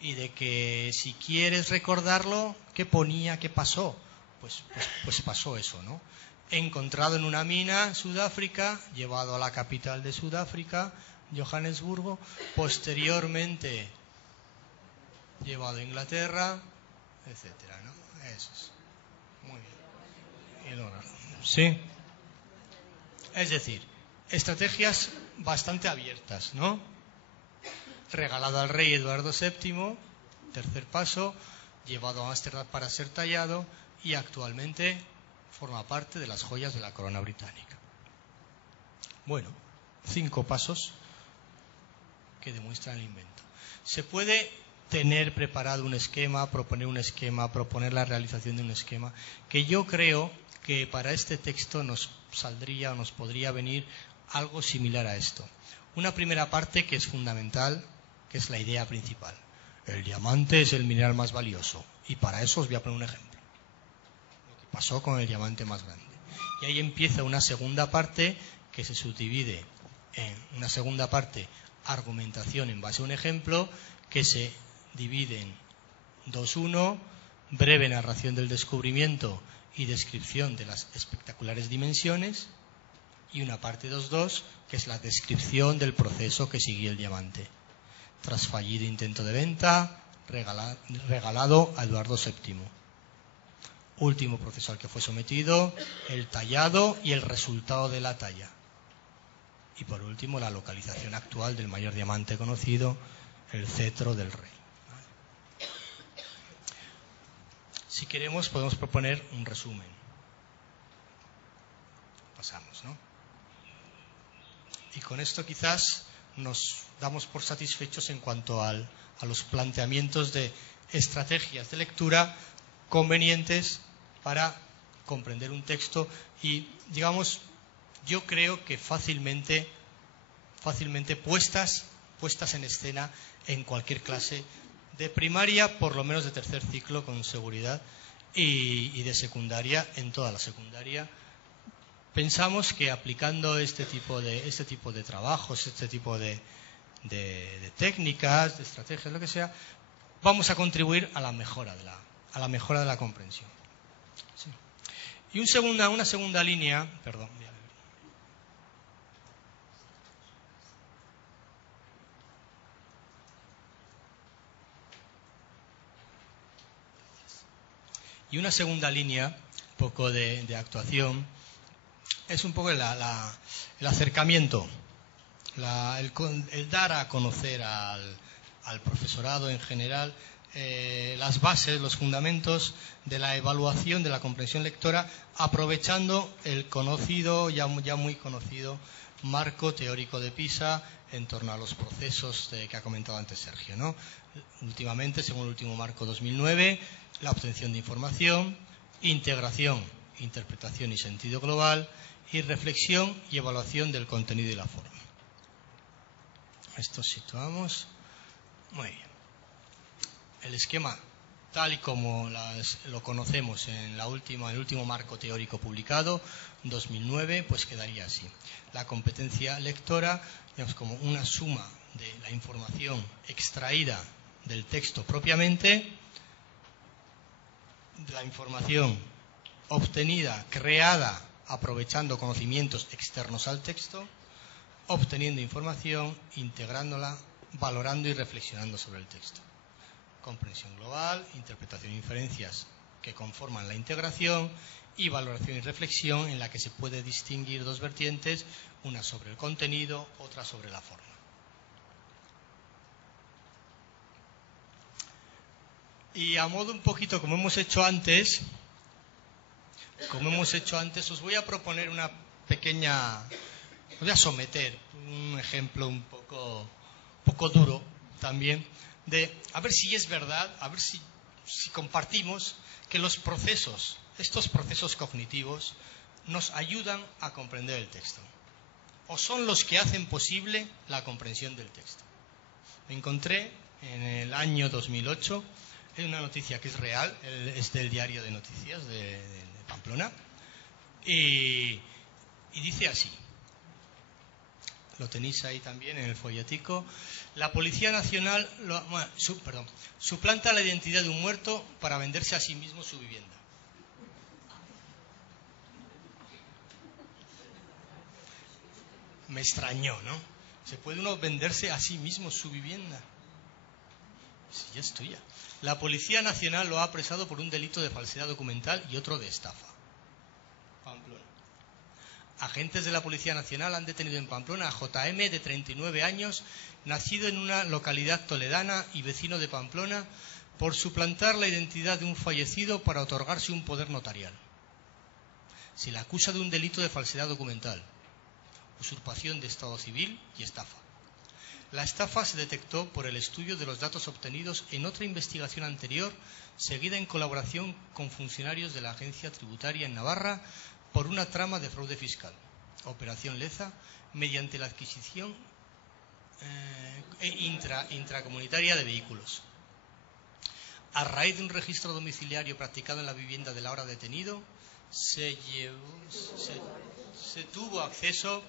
Y de que si quieres recordarlo, ¿qué ponía? ¿Qué pasó? Pues pasó eso, ¿no? Encontrado en una mina en Sudáfrica, llevado a la capital de Sudáfrica, Johannesburgo, posteriormente llevado a Inglaterra, etcétera, ¿no? Eso es. Muy bien. Sí. Es decir, estrategias bastante abiertas, ¿no? Regalado al rey Eduardo VII, Tercer paso, llevado a Ámsterdam para ser tallado y actualmente forma parte de las joyas de la corona británica. Bueno, 5 pasos que demuestran el invento. Se puede tener preparado un esquema, proponer la realización de un esquema, que yo creo que para este texto nos saldría o nos podría venir algo similar a esto. Una primera parte que es fundamental, que es la idea principal. El diamante es el mineral más valioso, y para eso os voy a poner un ejemplo. Lo que pasó con el diamante más grande. Y ahí empieza una segunda parte que se subdivide en una segunda parte, argumentación en base a un ejemplo, que se divide en 2.1, breve narración del descubrimiento y descripción de las espectaculares dimensiones, y una parte 2.2, que es la descripción del proceso que siguió el diamante. Tras fallido intento de venta, regalado a Eduardo VII. Último proceso al que fue sometido, el tallado y el resultado de la talla. Y por último, la localización actual del mayor diamante conocido, el cetro del rey. Si queremos, podemos proponer un resumen. Pasamos, ¿no? Y con esto quizás nos damos por satisfechos en cuanto a los planteamientos de estrategias de lectura convenientes para comprender un texto y, digamos, yo creo que fácilmente puestas en escena en cualquier clase de primaria, por lo menos de tercer ciclo con seguridad, y de secundaria, en toda la secundaria. Pensamos que aplicando este tipo de trabajos, este tipo de técnicas, de estrategias, lo que sea, vamos a contribuir a la mejora de la comprensión. Sí. Y una segunda línea, perdón. Y una segunda línea, un poco de actuación, es un poco el acercamiento, el dar a conocer al profesorado en general las bases, los fundamentos de la evaluación de la comprensión lectora, aprovechando el conocido, ya muy conocido, marco teórico de PISA en torno a los procesos que ha comentado antes Sergio, ¿no? Últimamente, según el último marco 2009, la obtención de información, integración, interpretación y sentido global, y reflexión y evaluación del contenido y la forma. Esto situamos. Muy bien. El esquema, tal y como lo conocemos en el último marco teórico publicado, 2009, pues quedaría así. La competencia lectora, digamos, como una suma de la información extraída del texto propiamente, de la información obtenida, creada, aprovechando conocimientos externos al texto, obteniendo información, integrándola, valorando y reflexionando sobre el texto. Comprensión global, interpretación e inferencias que conforman la integración, y valoración y reflexión en la que se puede distinguir dos vertientes, una sobre el contenido, otra sobre la forma. Y a modo un poquito como hemos hecho antes, os voy a proponer os voy a someter un ejemplo un poco duro también, de a ver si es verdad, a ver si compartimos que estos procesos cognitivos nos ayudan a comprender el texto, o son los que hacen posible la comprensión del texto. Me encontré en el año 2008 en una noticia que es real, es del diario de noticias de Pamplona, y dice así, lo tenéis ahí también en el folletico: la Policía Nacional suplanta la identidad de un muerto para venderse a sí mismo su vivienda. Me extrañó, ¿no? ¿Se puede uno venderse a sí mismo su vivienda? Sí, ya es tuya. La Policía Nacional lo ha apresado por un delito de falsedad documental y otro de estafa. Pamplona. Agentes de la Policía Nacional han detenido en Pamplona a JM, de 39 años, nacido en una localidad toledana y vecino de Pamplona, por suplantar la identidad de un fallecido para otorgarse un poder notarial. Se le acusa de un delito de falsedad documental, usurpación de estado civil y estafa. La estafa se detectó por el estudio de los datos obtenidos en otra investigación anterior, seguida en colaboración con funcionarios de la Agencia Tributaria en Navarra por una trama de fraude fiscal, Operación Leza, mediante la adquisición intracomunitaria de vehículos. A raíz de un registro domiciliario practicado en la vivienda del ahora detenido, se tuvo acceso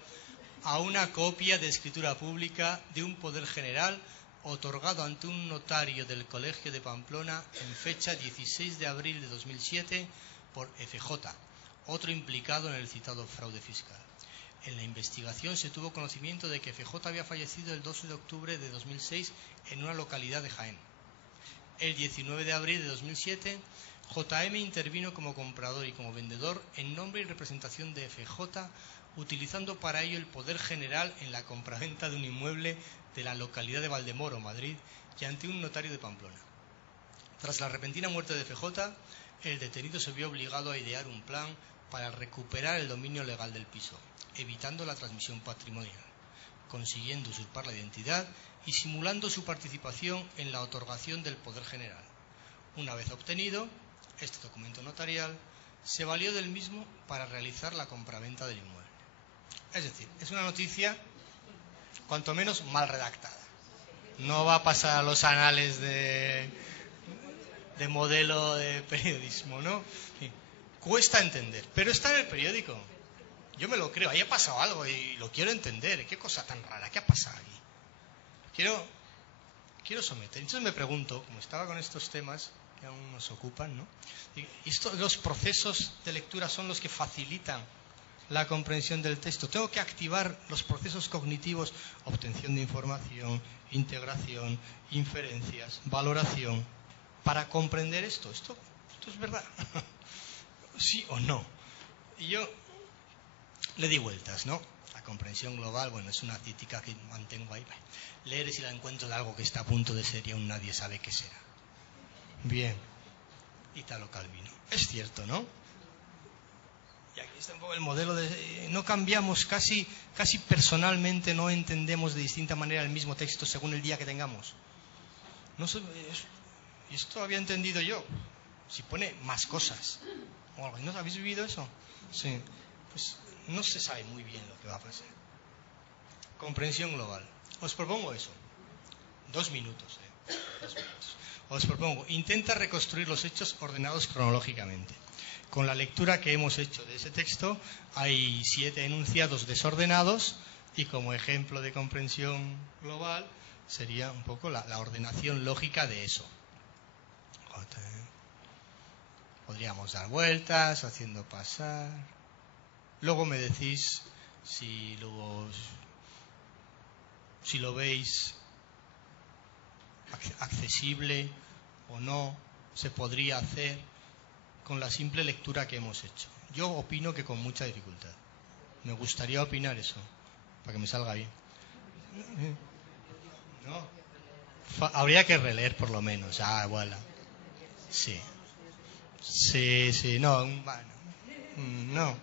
a una copia de escritura pública de un poder general otorgado ante un notario del Colegio de Pamplona en fecha 16 de abril de 2007 por FJ, otro implicado en el citado fraude fiscal. En la investigación se tuvo conocimiento de que FJ había fallecido el 12 de octubre de 2006 en una localidad de Jaén. El 19 de abril de 2007, JM intervino como comprador y como vendedor en nombre y representación de FJ, utilizando para ello el poder general en la compraventa de un inmueble de la localidad de Valdemoro, Madrid, y ante un notario de Pamplona. Tras la repentina muerte de FJ, el detenido se vio obligado a idear un plan para recuperar el dominio legal del piso, evitando la transmisión patrimonial, consiguiendo usurpar la identidad y simulando su participación en la otorgación del poder general. Una vez obtenido este documento notarial, se valió del mismo para realizar la compraventa del inmueble. Es decir, es una noticia cuanto menos mal redactada. No va a pasar a los anales de modelo de periodismo, ¿no? Sí. Cuesta entender, pero está en el periódico. Yo me lo creo, ahí ha pasado algo y lo quiero entender. ¿Qué cosa tan rara? ¿Qué ha pasado aquí? Quiero someter. Entonces me pregunto, como estaba con estos temas que aún nos ocupan, ¿no? Los procesos de lectura son los que facilitan la comprensión del texto. Tengo que activar los procesos cognitivos, obtención de información, integración, inferencias, valoración, para comprender esto. ¿Esto es verdad? ¿Sí o no? Y yo le di vueltas, ¿no? La comprensión global, bueno, es una crítica que mantengo ahí. Leer si la encuentro de algo que está a punto de ser y aún nadie sabe qué será. Bien. Italo Calvino. Es cierto, ¿no? Y aquí está un poco el modelo de... No cambiamos, casi personalmente no entendemos de distinta manera el mismo texto según el día que tengamos. No sé, esto había entendido yo. Si pone más cosas. ¿No habéis vivido eso? Sí. Pues no se sabe muy bien lo que va a pasar. Comprensión global. Os propongo eso. 2 minutos. 2 minutos. Os propongo, intenta reconstruir los hechos ordenados cronológicamente. Con la lectura que hemos hecho de ese texto, hay 7 enunciados desordenados y como ejemplo de comprensión global sería un poco la ordenación lógica de eso. Podríamos dar vueltas, haciendo pasar. Luego me decís si lo veis accesible o no, se podría hacer con la simple lectura que hemos hecho. Yo opino que con mucha dificultad. Me gustaría opinar eso, para que me salga bien. ¿No? Habría que releer por lo menos. Ah, voilà. Sí. Sí, no, bueno. No.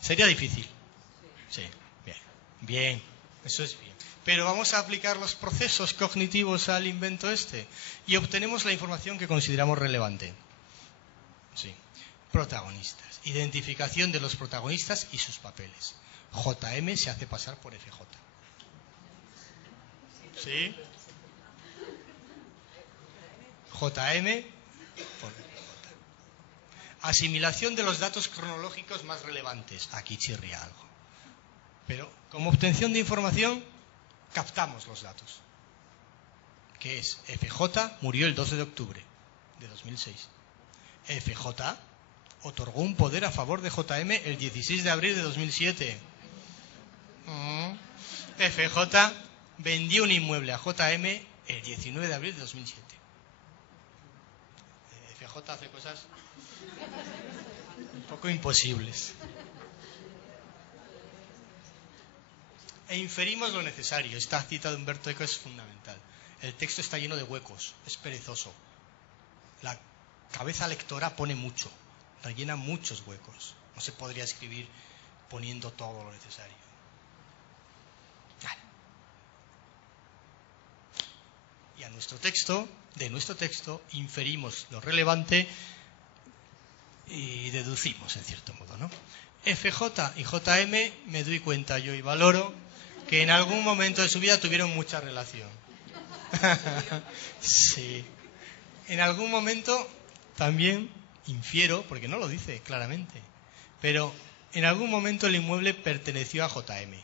Sería difícil. Sí, bien, eso es bien. Pero vamos a aplicar los procesos cognitivos al invento este y obtenemos la información que consideramos relevante. Sí. Protagonistas. Identificación de los protagonistas y sus papeles. JM se hace pasar por FJ. ¿Sí? JM por FJ. Asimilación de los datos cronológicos más relevantes. Aquí chirría algo. Pero como obtención de información, captamos los datos. Que es FJ murió el 12 de octubre de 2006. FJ otorgó un poder a favor de JM el 16 de abril de 2007. FJ vendió un inmueble a JM el 19 de abril de 2007. FJ hace cosas un poco imposibles. E inferimos lo necesario. Esta cita de Humberto Eco es fundamental. El texto está lleno de huecos, es perezoso. La cabeza lectora pone mucho, rellena muchos huecos. No se podría escribir poniendo todo lo necesario. Vale. Y a nuestro texto, de nuestro texto, inferimos lo relevante y deducimos, en cierto modo, ¿no? FJ y JM, me doy cuenta yo y valoro que en algún momento de su vida tuvieron mucha relación. Sí. En algún momento también infiero, porque no lo dice claramente, pero en algún momento el inmueble perteneció a JM.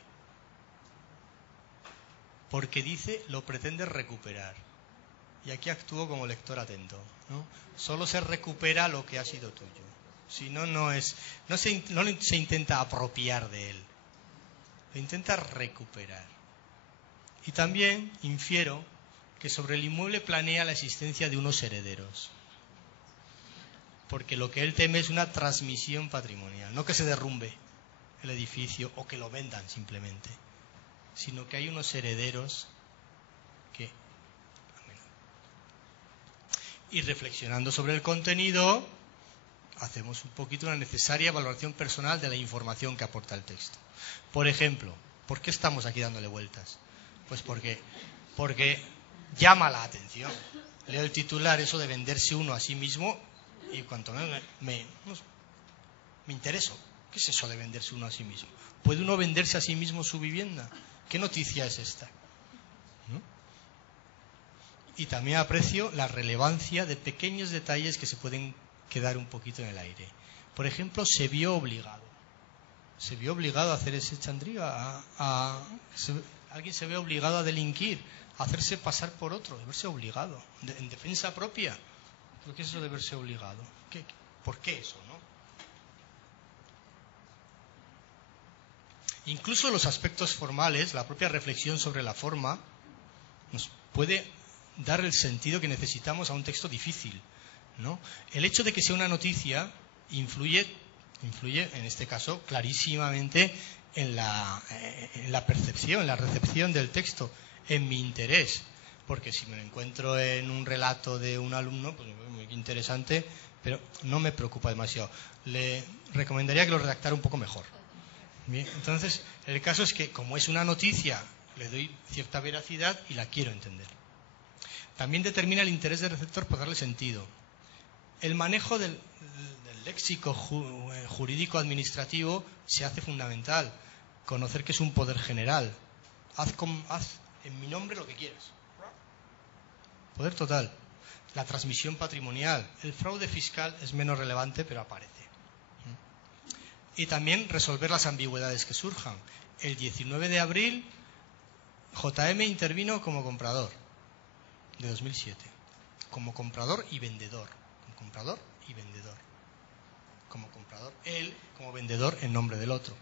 Porque dice, lo pretende recuperar. Y aquí actúo como lector atento, ¿no? Solo se recupera lo que ha sido tuyo. Si no, no se intenta apropiar de él. Lo intenta recuperar. Y también infiero que sobre el inmueble planea la existencia de unos herederos. Porque lo que él teme es una transmisión patrimonial. No que se derrumbe el edificio o que lo vendan simplemente, sino que hay unos herederos que... Y reflexionando sobre el contenido, hacemos un poquito una necesaria valoración personal de la información que aporta el texto. Por ejemplo, ¿por qué estamos aquí dándole vueltas? Pues porque llama la atención. Leo el titular, eso de venderse uno a sí mismo, y cuanto menos me intereso. ¿Qué es eso de venderse uno a sí mismo? ¿Puede uno venderse a sí mismo su vivienda? ¿Qué noticia es esta? ¿No? Y también aprecio la relevancia de pequeños detalles que se pueden quedar un poquito en el aire. Por ejemplo, se vio obligado a hacer ese chandriga, alguien se ve obligado a delinquir, a hacerse pasar por otro, de verse obligado, en defensa propia. ¿Pero qué es eso de verse obligado? ¿Por qué eso, no? Incluso los aspectos formales, la propia reflexión sobre la forma, nos puede dar el sentido que necesitamos a un texto difícil, ¿no? El hecho de que sea una noticia influye en este caso clarísimamente en la percepción, en la recepción del texto, en mi interés, porque si me lo encuentro en un relato de un alumno, pues muy interesante, pero no me preocupa demasiado. Le recomendaría que lo redactara un poco mejor. Bien, entonces, el caso es que como es una noticia, le doy cierta veracidad y la quiero entender. También determina el interés del receptor por darle sentido. El manejo del léxico jurídico administrativo se hace fundamental. Conocer que es un poder general. Haz en mi nombre lo que quieras. Poder total. La transmisión patrimonial. El fraude fiscal es menos relevante, pero aparece. Y también resolver las ambigüedades que surjan. El 19 de abril, JM intervino como comprador de 2007. Como comprador y vendedor. Como comprador y vendedor. Como comprador él, como vendedor en nombre del otro.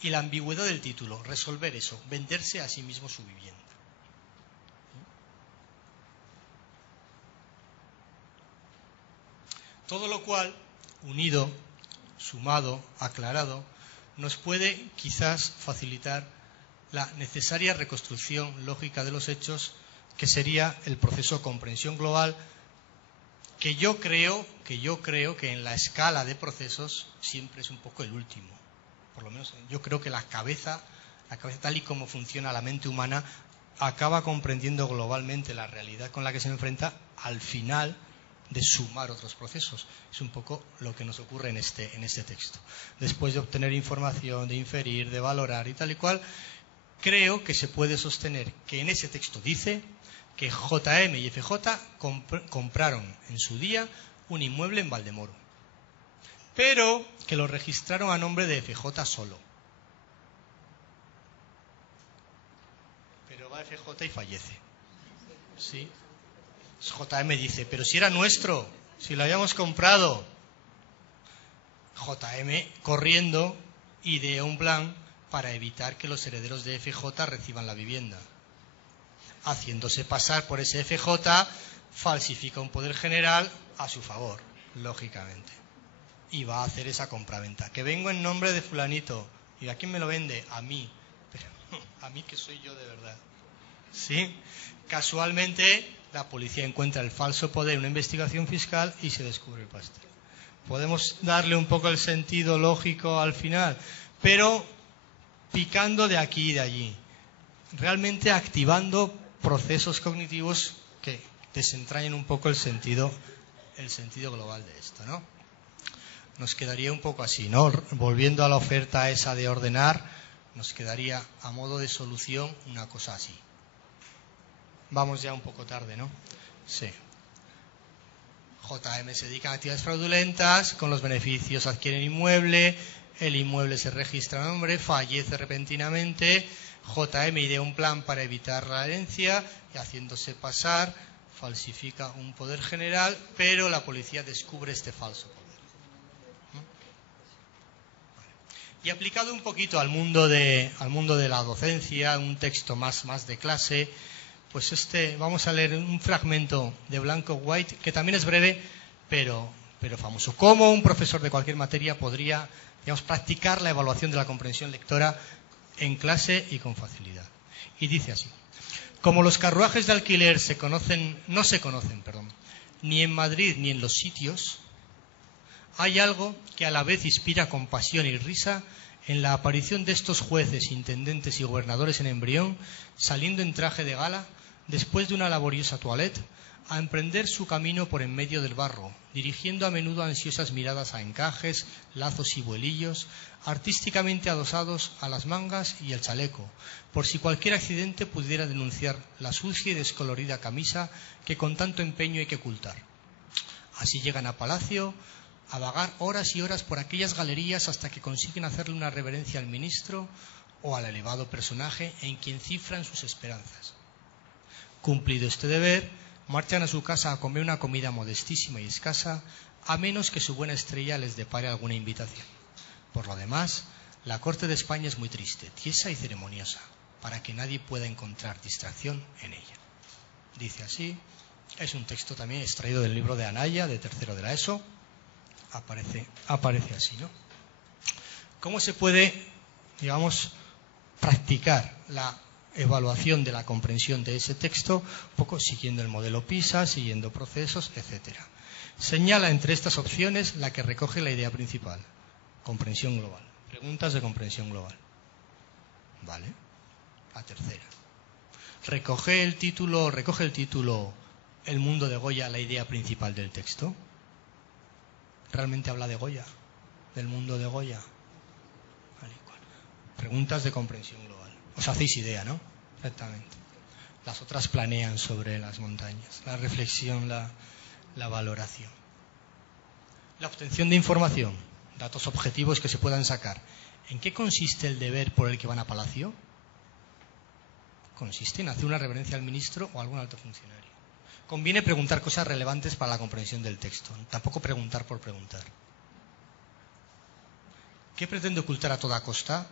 Y la ambigüedad del título, resolver eso, venderse a sí mismo su vivienda. Todo lo cual, unido, sumado, aclarado, nos puede quizás facilitar la necesaria reconstrucción lógica de los hechos, que sería el proceso de comprensión global, que yo creo que en la escala de procesos siempre es un poco el último. Por lo menos yo creo que la cabeza tal y como funciona la mente humana, acaba comprendiendo globalmente la realidad con la que se enfrenta al final de sumar otros procesos. Es un poco lo que nos ocurre en este texto. Después de obtener información, de inferir, de valorar y tal y cual, creo que se puede sostener que en ese texto dice que JM y FJ compraron en su día un inmueble en Valdemoro, pero que lo registraron a nombre de FJ solo. Pero va FJ y fallece. ¿Sí? JM dice, pero si era nuestro, si lo habíamos comprado. JM, corriendo, idea un plan para evitar que los herederos de FJ reciban la vivienda. Haciéndose pasar por ese FJ, falsifica un poder general a su favor, lógicamente. Y va a hacer esa compraventa. Que vengo en nombre de fulanito. ¿Y a quién me lo vende? A mí. Pero a mí que soy yo de verdad. ¿Sí? Casualmente, la policía encuentra el falso poder en una investigación fiscal y se descubre el pastel. Podemos darle un poco el sentido lógico al final, pero picando de aquí y de allí, realmente activando procesos cognitivos que desentrañen un poco el sentido global de esto, ¿no? Nos quedaría un poco así, ¿no? Volviendo a la oferta esa de ordenar, nos quedaría a modo de solución una cosa así. Vamos ya un poco tarde, ¿no? Sí. JM se dedica a actividades fraudulentas, con los beneficios adquieren inmueble, el inmueble se registra a nombre, fallece repentinamente, JM idea un plan para evitar la herencia y haciéndose pasar falsifica un poder general, pero la policía descubre este falso poder. Y aplicado un poquito al mundo de la docencia, un texto más de clase, pues vamos a leer un fragmento de Blanco White, que también es breve, pero famoso. ¿Cómo un profesor de cualquier materia podría, digamos, practicar la evaluación de la comprensión lectora en clase y con facilidad? Y dice así: como los carruajes de alquiler no se conocen, ni en Madrid ni en los sitios, hay algo que a la vez inspira compasión y risa en la aparición de estos jueces, intendentes y gobernadores en embrión, saliendo en traje de gala, después de una laboriosa toilette, a emprender su camino por en medio del barro, dirigiendo a menudo ansiosas miradas a encajes, lazos y vuelillos, artísticamente adosados a las mangas y el chaleco, por si cualquier accidente pudiera denunciar la sucia y descolorida camisa que con tanto empeño hay que ocultar. Así llegan a palacio, a vagar horas y horas por aquellas galerías hasta que consiguen hacerle una reverencia al ministro o al elevado personaje en quien cifran sus esperanzas. Cumplido este deber, marchan a su casa a comer una comida modestísima y escasa, a menos que su buena estrella les depare alguna invitación. Por lo demás, la corte de España es muy triste, tiesa y ceremoniosa, para que nadie pueda encontrar distracción en ella. Dice así, es un texto también extraído del libro de Anaya, de tercero de la ESO. Aparece así, ¿no? ¿Cómo se puede, digamos, practicar la evaluación de la comprensión de ese texto? Un poco siguiendo el modelo PISA, siguiendo procesos, etcétera. Señala entre estas opciones la que recoge la idea principal: comprensión global. Preguntas de comprensión global. ¿Vale? La tercera. Recoge el título El mundo de Goya, la idea principal del texto. ¿Realmente habla de Goya? ¿Del mundo de Goya? Vale, preguntas de comprensión global. Os hacéis idea, ¿no? Perfectamente. Las otras planean sobre las montañas. La reflexión, la valoración. La obtención de información, datos objetivos que se puedan sacar. ¿En qué consiste el deber por el que van a palacio? Consiste en hacer una reverencia al ministro o a algún alto funcionario. Conviene preguntar cosas relevantes para la comprensión del texto, tampoco preguntar por preguntar. ¿Qué pretende ocultar a toda costa?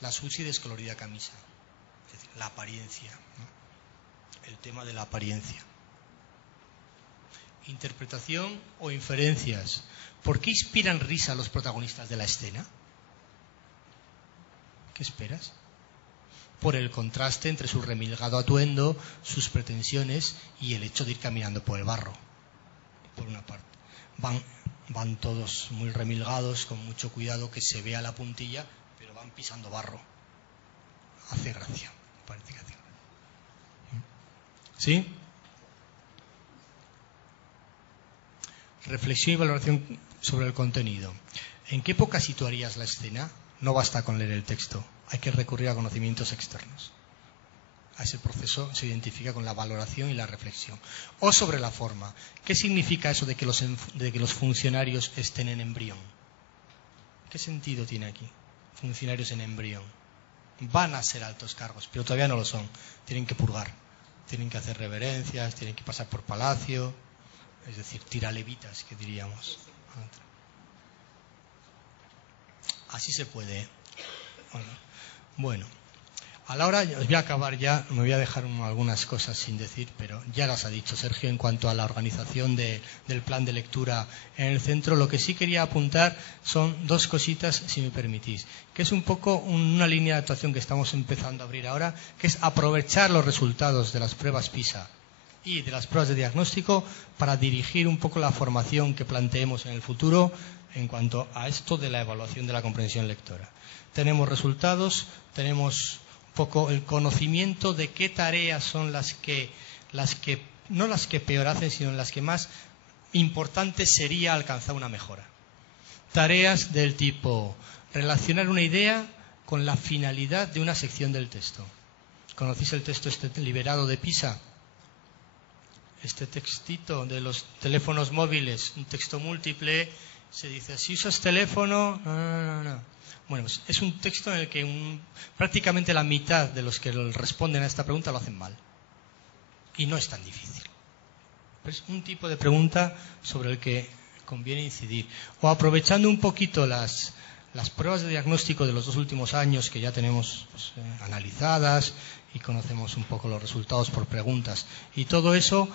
La sucia y descolorida camisa. Es decir, la apariencia, ¿no? El tema de la apariencia. Interpretación o inferencias. ¿Por qué inspiran risa a los protagonistas de la escena? ¿Qué esperas? Por el contraste entre su remilgado atuendo, sus pretensiones y el hecho de ir caminando por el barro. Por una parte. Van todos muy remilgados, con mucho cuidado, que se vea la puntilla, pero van pisando barro. Hace gracia. Parece que hace gracia. ¿Sí? Reflexión y valoración sobre el contenido. ¿En qué época situarías la escena? No basta con leer el texto. Hay que recurrir a conocimientos externos. A ese proceso se identifica con la valoración y la reflexión. O sobre la forma. ¿Qué significa eso de que los funcionarios estén en embrión? ¿Qué sentido tiene aquí? Funcionarios en embrión. Van a ser altos cargos, pero todavía no lo son. Tienen que purgar. Tienen que hacer reverencias, tienen que pasar por palacio. Es decir, tiralevitas, que diríamos. Así se puede. Bueno, A la hora, os voy a acabar ya, me voy a dejar algunas cosas sin decir, pero ya las ha dicho Sergio en cuanto a la organización del plan de lectura en el centro. Lo que sí quería apuntar son dos cositas, si me permitís, que es un poco una línea de actuación que estamos empezando a abrir ahora, que es aprovechar los resultados de las pruebas PISA y de las pruebas de diagnóstico para dirigir un poco la formación que planteemos en el futuro en cuanto a esto de la evaluación de la comprensión lectora. Tenemos resultados, tenemos poco el conocimiento de qué tareas son las que no las que peor hacen, sino las que más importantes sería alcanzar una mejora. Tareas del tipo relacionar una idea con la finalidad de una sección del texto. ¿Conocéis el texto liberado de PISA? Este textito de los teléfonos móviles, un texto múltiple, se dice, si usas teléfono, no. Bueno, pues es un texto en el que prácticamente la mitad de los que responden a esta pregunta lo hacen mal. Y no es tan difícil. Pero es un tipo de pregunta sobre el que conviene incidir. O aprovechando un poquito las pruebas de diagnóstico de los 2 últimos años que ya tenemos analizadas y conocemos un poco los resultados por preguntas. Y todo eso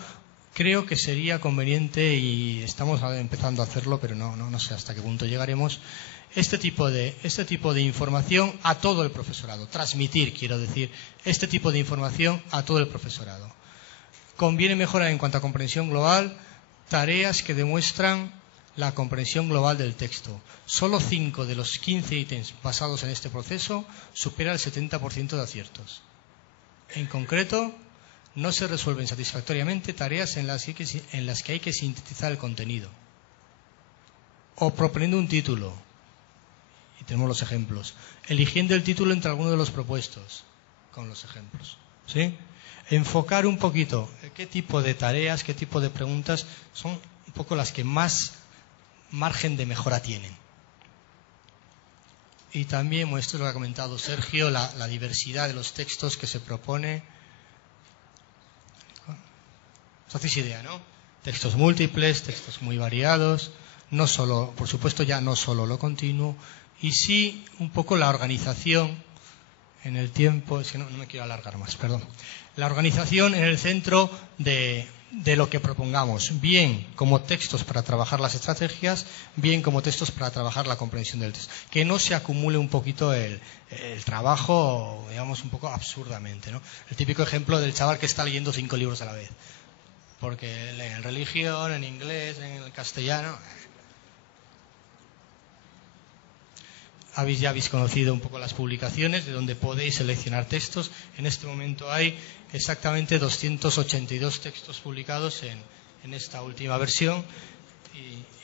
creo que sería conveniente, y estamos empezando a hacerlo, pero no sé hasta qué punto llegaremos, este tipo de información a todo el profesorado. Transmitir, quiero decir, este tipo de información a todo el profesorado. Conviene mejorar en cuanto a comprensión global tareas que demuestran la comprensión global del texto. Solo 5 de los 15 ítems basados en este proceso supera el 70% de aciertos. En concreto, no se resuelven satisfactoriamente tareas en las que hay que sintetizar el contenido. O proponiendo un título. Y tenemos los ejemplos. Eligiendo el título entre alguno de los propuestos. Con los ejemplos. ¿Sí? Enfocar un poquito qué tipo de tareas, qué tipo de preguntas son un poco las que más margen de mejora tienen. Y también, esto es lo que ha comentado Sergio, la diversidad de los textos que se propone. ¿Os hacéis idea, no? Textos múltiples, textos muy variados, no solo, por supuesto ya no solo lo continuo, y sí un poco la organización en el tiempo, es que no me quiero alargar más, perdón. La organización en el centro de lo que propongamos, bien como textos para trabajar las estrategias, bien como textos para trabajar la comprensión del texto. Que no se acumule un poquito el trabajo, digamos, un poco absurdamente, ¿no? El típico ejemplo del chaval que está leyendo 5 libros a la vez. Porque lee en religión, en inglés, en el castellano. Ya habéis conocido un poco las publicaciones de donde podéis seleccionar textos. En este momento hay exactamente 282 textos publicados en esta última versión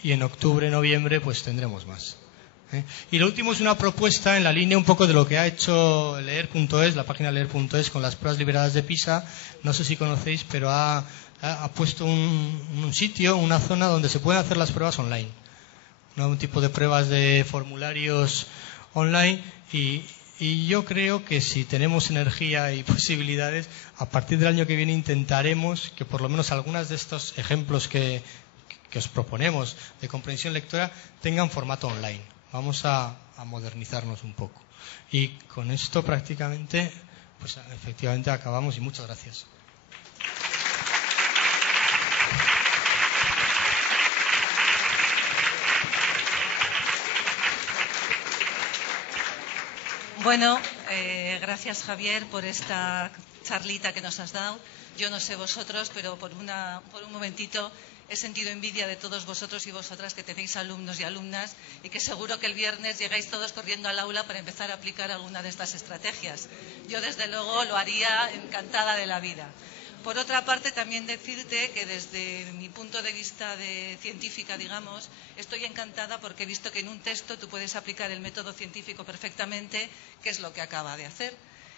y en octubre, noviembre pues tendremos más. Y lo último es una propuesta en la línea un poco de lo que ha hecho leer.es, la página leer.es con las pruebas liberadas de PISA. No sé si conocéis, pero ha puesto un sitio, una zona donde se pueden hacer las pruebas online. Un tipo de pruebas de formularios online y yo creo que si tenemos energía y posibilidades, a partir del año que viene intentaremos que por lo menos algunas de estos ejemplos que os proponemos de comprensión lectora tengan formato online. Vamos a modernizarnos un poco. Y con esto prácticamente, pues efectivamente acabamos y muchas gracias. Bueno, gracias Javier por esta charlita que nos has dado. Yo no sé vosotros, pero por un momentito he sentido envidia de todos vosotros y vosotras que tenéis alumnos y alumnas y que seguro que el viernes llegáis todos corriendo al aula para empezar a aplicar alguna de estas estrategias. Yo desde luego lo haría encantada de la vida. Por otra parte, también decirte que desde mi punto de vista de científica, digamos, estoy encantada porque he visto que en un texto tú puedes aplicar el método científico perfectamente, que es lo que acaba de hacer.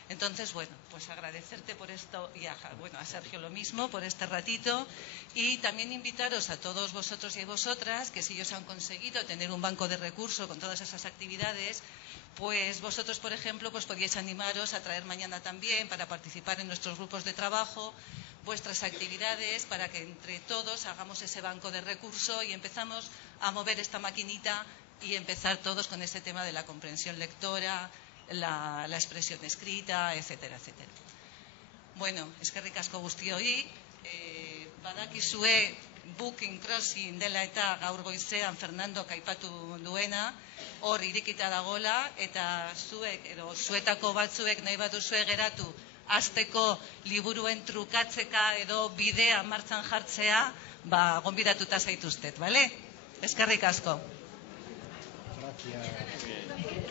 Entonces, bueno, pues agradecerte por esto y a Sergio lo mismo, por este ratito. Y también invitaros a todos vosotros y vosotras que si ellos han conseguido tener un banco de recursos con todas esas actividades, pues vosotros, por ejemplo, pues podíais animaros a traer mañana también para participar en nuestros grupos de trabajo vuestras actividades para que entre todos hagamos ese banco de recursos y empezamos a mover esta maquinita y empezar todos con este tema de la comprensión lectora la expresión escrita, etcétera, etcétera. Bueno, eskerrik asko guztioi, badakizue Booking Crossing dela eta gaur goizean Fernando aipatu duena, hor irikita dagola, eta zuek, edo zuetako batzuek nahi baduzue geratu, hasteko liburuen trukatzeka edo bidea martxan jartzea, gonbidatuta zaituztet, bale? Eskerrik asko. Gracias.